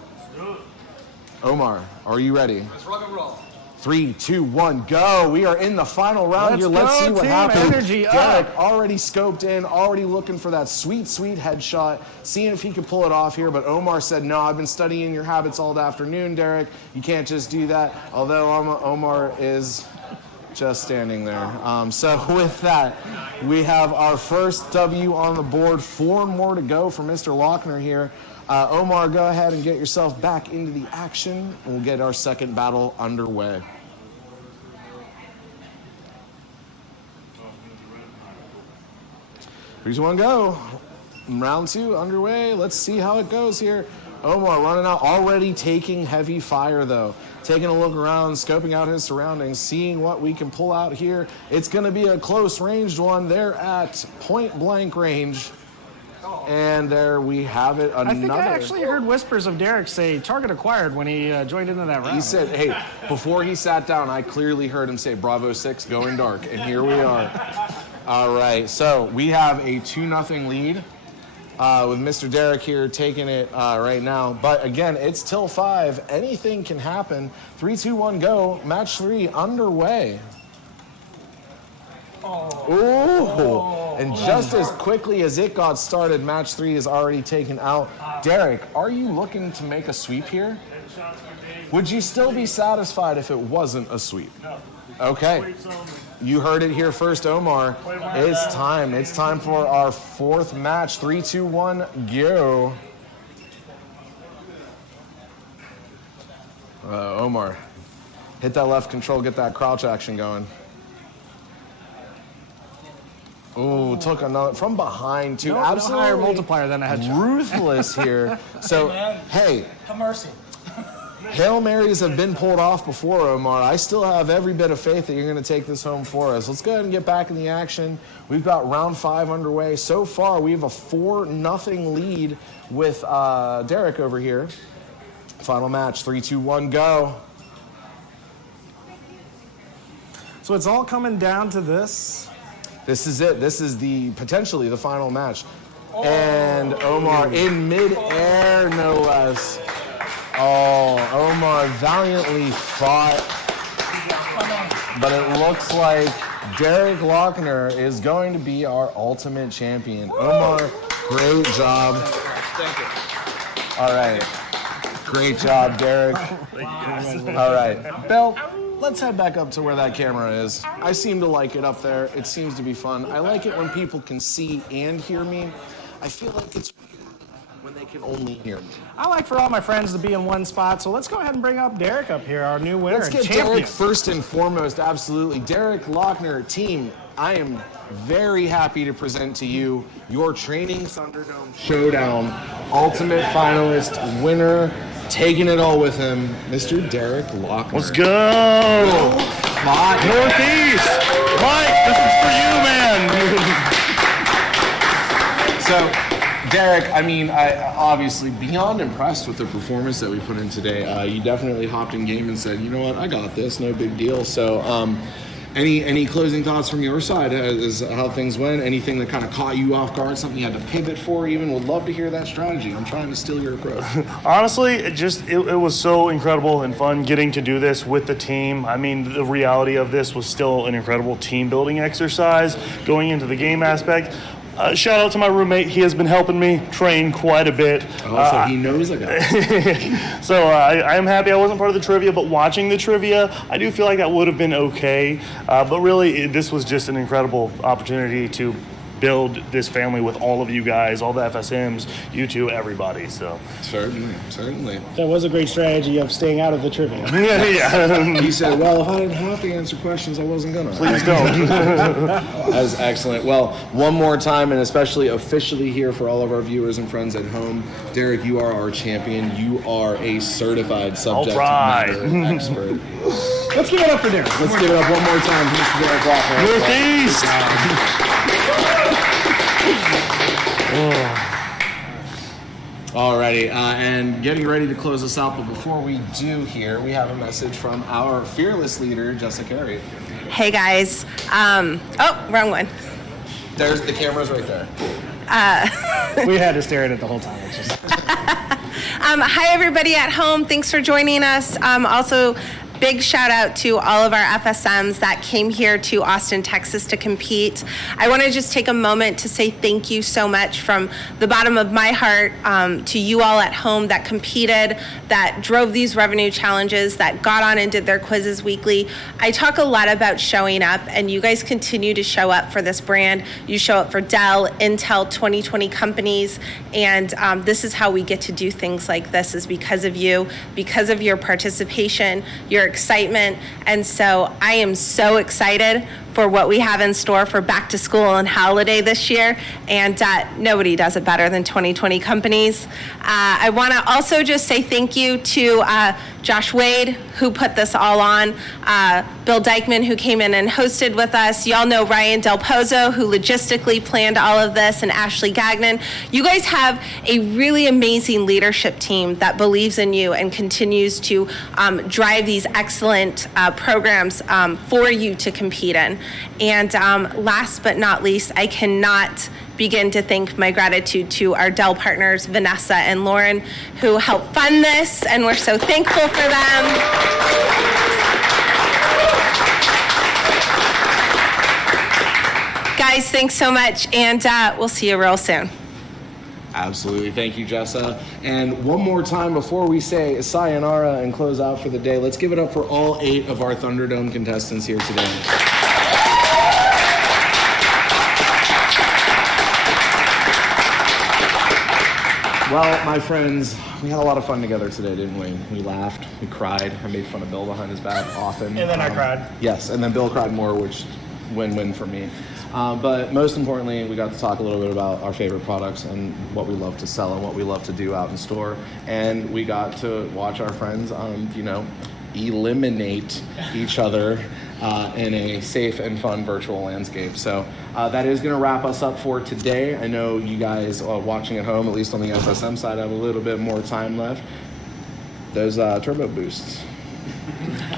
Omar, are you ready? Let's rock and roll. 3, 2, 1, go. We are in the final round here. Let's see what happens. Energy Derek up. already scoped in, already looking for that sweet, sweet headshot, seeing if he could pull it off here. But Omar said, no, I've been studying your habits all afternoon, Derek. You can't just do that. Although Omar is just standing there. So with that, we have our first W on the board. 4 more to go for Mr. Lochner here. Omar, go ahead and get yourself back into the action, and we'll get our second battle underway. Three, 2, 1, go. Round 2 underway. Let's see how it goes here. Omar running out, already taking heavy fire though. Taking a look around, scoping out his surroundings, seeing what we can pull out here. It's going to be a close ranged one. They're at point blank range. And there we have it. Another. I think I actually heard whispers of Derek say target acquired when he joined into that round. He said, hey, before he sat down, I clearly heard him say Bravo 6 going dark. And here we are. All right, so we have a 2-0 lead with Mr. Derek here taking it right now. But again, it's till 5. Anything can happen. 3, 2, 1, go. Match 3 underway. Oh. And just as quickly as it got started, match 3 is already taken out. Derek, are you looking to make a sweep here? Would you still be satisfied if it wasn't a sweep? No. Okay. You heard it here first, Omar. It's time. It's time for our 4th match. 3, 2, 1, go. Omar, hit that left control, get that crouch action going. Ooh, took another from behind too. No, absolutely no higher multiplier than a headshot. Ruthless here. So, hey, Have mercy. Hail Marys have been pulled off before, Omar. I still have every bit of faith that you're going to take this home for us. Let's go ahead and get back in the action. We've got round 5 underway. So far, we have a 4-0 lead with Derek over here. Final match, 3, 2, 1, go. So it's all coming down to this. This is it. This is potentially the final match. And Omar in mid-air, no less. Oh, Omar valiantly fought. But it looks like Derek Lochner is going to be our ultimate champion. Omar, great job. Thank you. All right. Great job, Derek. All right. Bill, let's head back up to where that camera is. I seem to like it up there. It seems to be fun. I like it when people can see and hear me. I feel like it's weird when they can only hear me. I like for all my friends to be in one spot, so let's go ahead and bring up Derek up here, our new winner Let's and get champion. Derek first and foremost, absolutely. Derek Lochner, team, I am very happy to present to you your Training Thunderdome Showdown Ultimate Finalist winner, taking it all with him, Mr. Derek Lochner. Let's go! Northeast! Mike, this is for you, man! So, Derek, I mean, I obviously beyond impressed with the performance that we put in today. You definitely hopped in game and said, you know what, I got this, no big deal. So, any closing thoughts from your side as how things went? Anything that kind of caught you off guard, something you had to pivot for even? Would love to hear that strategy. I'm trying to steal your approach. Honestly, it was so incredible and fun getting to do this with the team. I mean, the reality of this was still an incredible team building exercise going into the game aspect. Shout out to my roommate. He has been helping me train quite a bit. Oh, so he knows a guy. So I am happy I wasn't part of the trivia, but watching the trivia, I do feel like that would have been okay. But really, this was just an incredible opportunity to build this family with all of you guys, all the FSMs, you two, everybody. So certainly. That was a great strategy of staying out of the trivia. Yeah. He said, well, if I didn't have to answer questions, I wasn't gonna. Please don't. That was excellent. Well, one more time, and especially officially here for all of our viewers and friends at home, Derek, you are our champion. You are a certified subject matter expert. Let's give it up for Derek. Let's give it up one more time for Mr. Derek Lochner. Northeast! Alrighty, and getting ready to close us out, but before we do here, we have a message from our fearless leader, Jessica Carey. Hey guys. Wrong one. There's the camera's right there. We had to stare at it the whole time. It's just... Hi everybody at home. Thanks for joining us. Also, big shout out to all of our FSMs that came here to Austin, Texas to compete. I want to just take a moment to say thank you so much from the bottom of my heart to you all at home that competed, that drove these revenue challenges, that got on and did their quizzes weekly. I talk a lot about showing up, and you guys continue to show up for this brand. You show up for Dell, Intel, 2020 companies, and this is how we get to do things like this, is because of you, because of your participation, your excitement. And so I am so excited for what we have in store for back to school and holiday this year, and nobody does it better than 2020 companies. I want to also just say thank you to Josh Wade, who put this all on, Bill Dykman, who came in and hosted with us. Y'all know Ryan Del Pozo, who logistically planned all of this, and Ashley Gagnon. You guys have a really amazing leadership team that believes in you and continues to drive these excellent programs for you to compete in. And last but not least, I cannot begin to thank my gratitude to our Dell partners, Vanessa and Lauren, who helped fund this, and we're so thankful for them. Guys, thanks so much, and we'll see you real soon. Absolutely. Thank you, Jessa. And one more time before we say sayonara and close out for the day, let's give it up for all 8 of our Thunderdome contestants here today. Well, my friends, we had a lot of fun together today, didn't we? We laughed, we cried, I made fun of Bill behind his back often. And then I cried. Yes, and then Bill cried more, which win-win for me. But most importantly, we got to talk a little bit about our favorite products and what we love to sell and what we love to do out in store. And we got to watch our friends, eliminate each other in a safe and fun virtual landscape. So that is going to wrap us up for today. I know you guys watching at home, at least on the FSM side, have a little bit more time left. Those turbo boosts.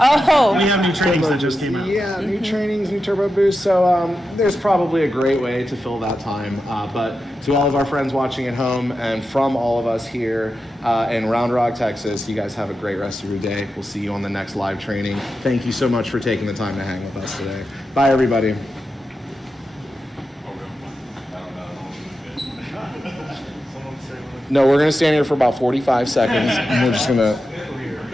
Oh, we have new trainings that just came out. Yeah, new trainings, new turbo boosts. So there's probably a great way to fill that time. But to all of our friends watching at home and from all of us here in Round Rock, Texas, you guys have a great rest of your day. We'll see you on the next live training. Thank you so much for taking the time to hang with us today. Bye, everybody. No, we're going to stand here for about 45 seconds, and we're just going to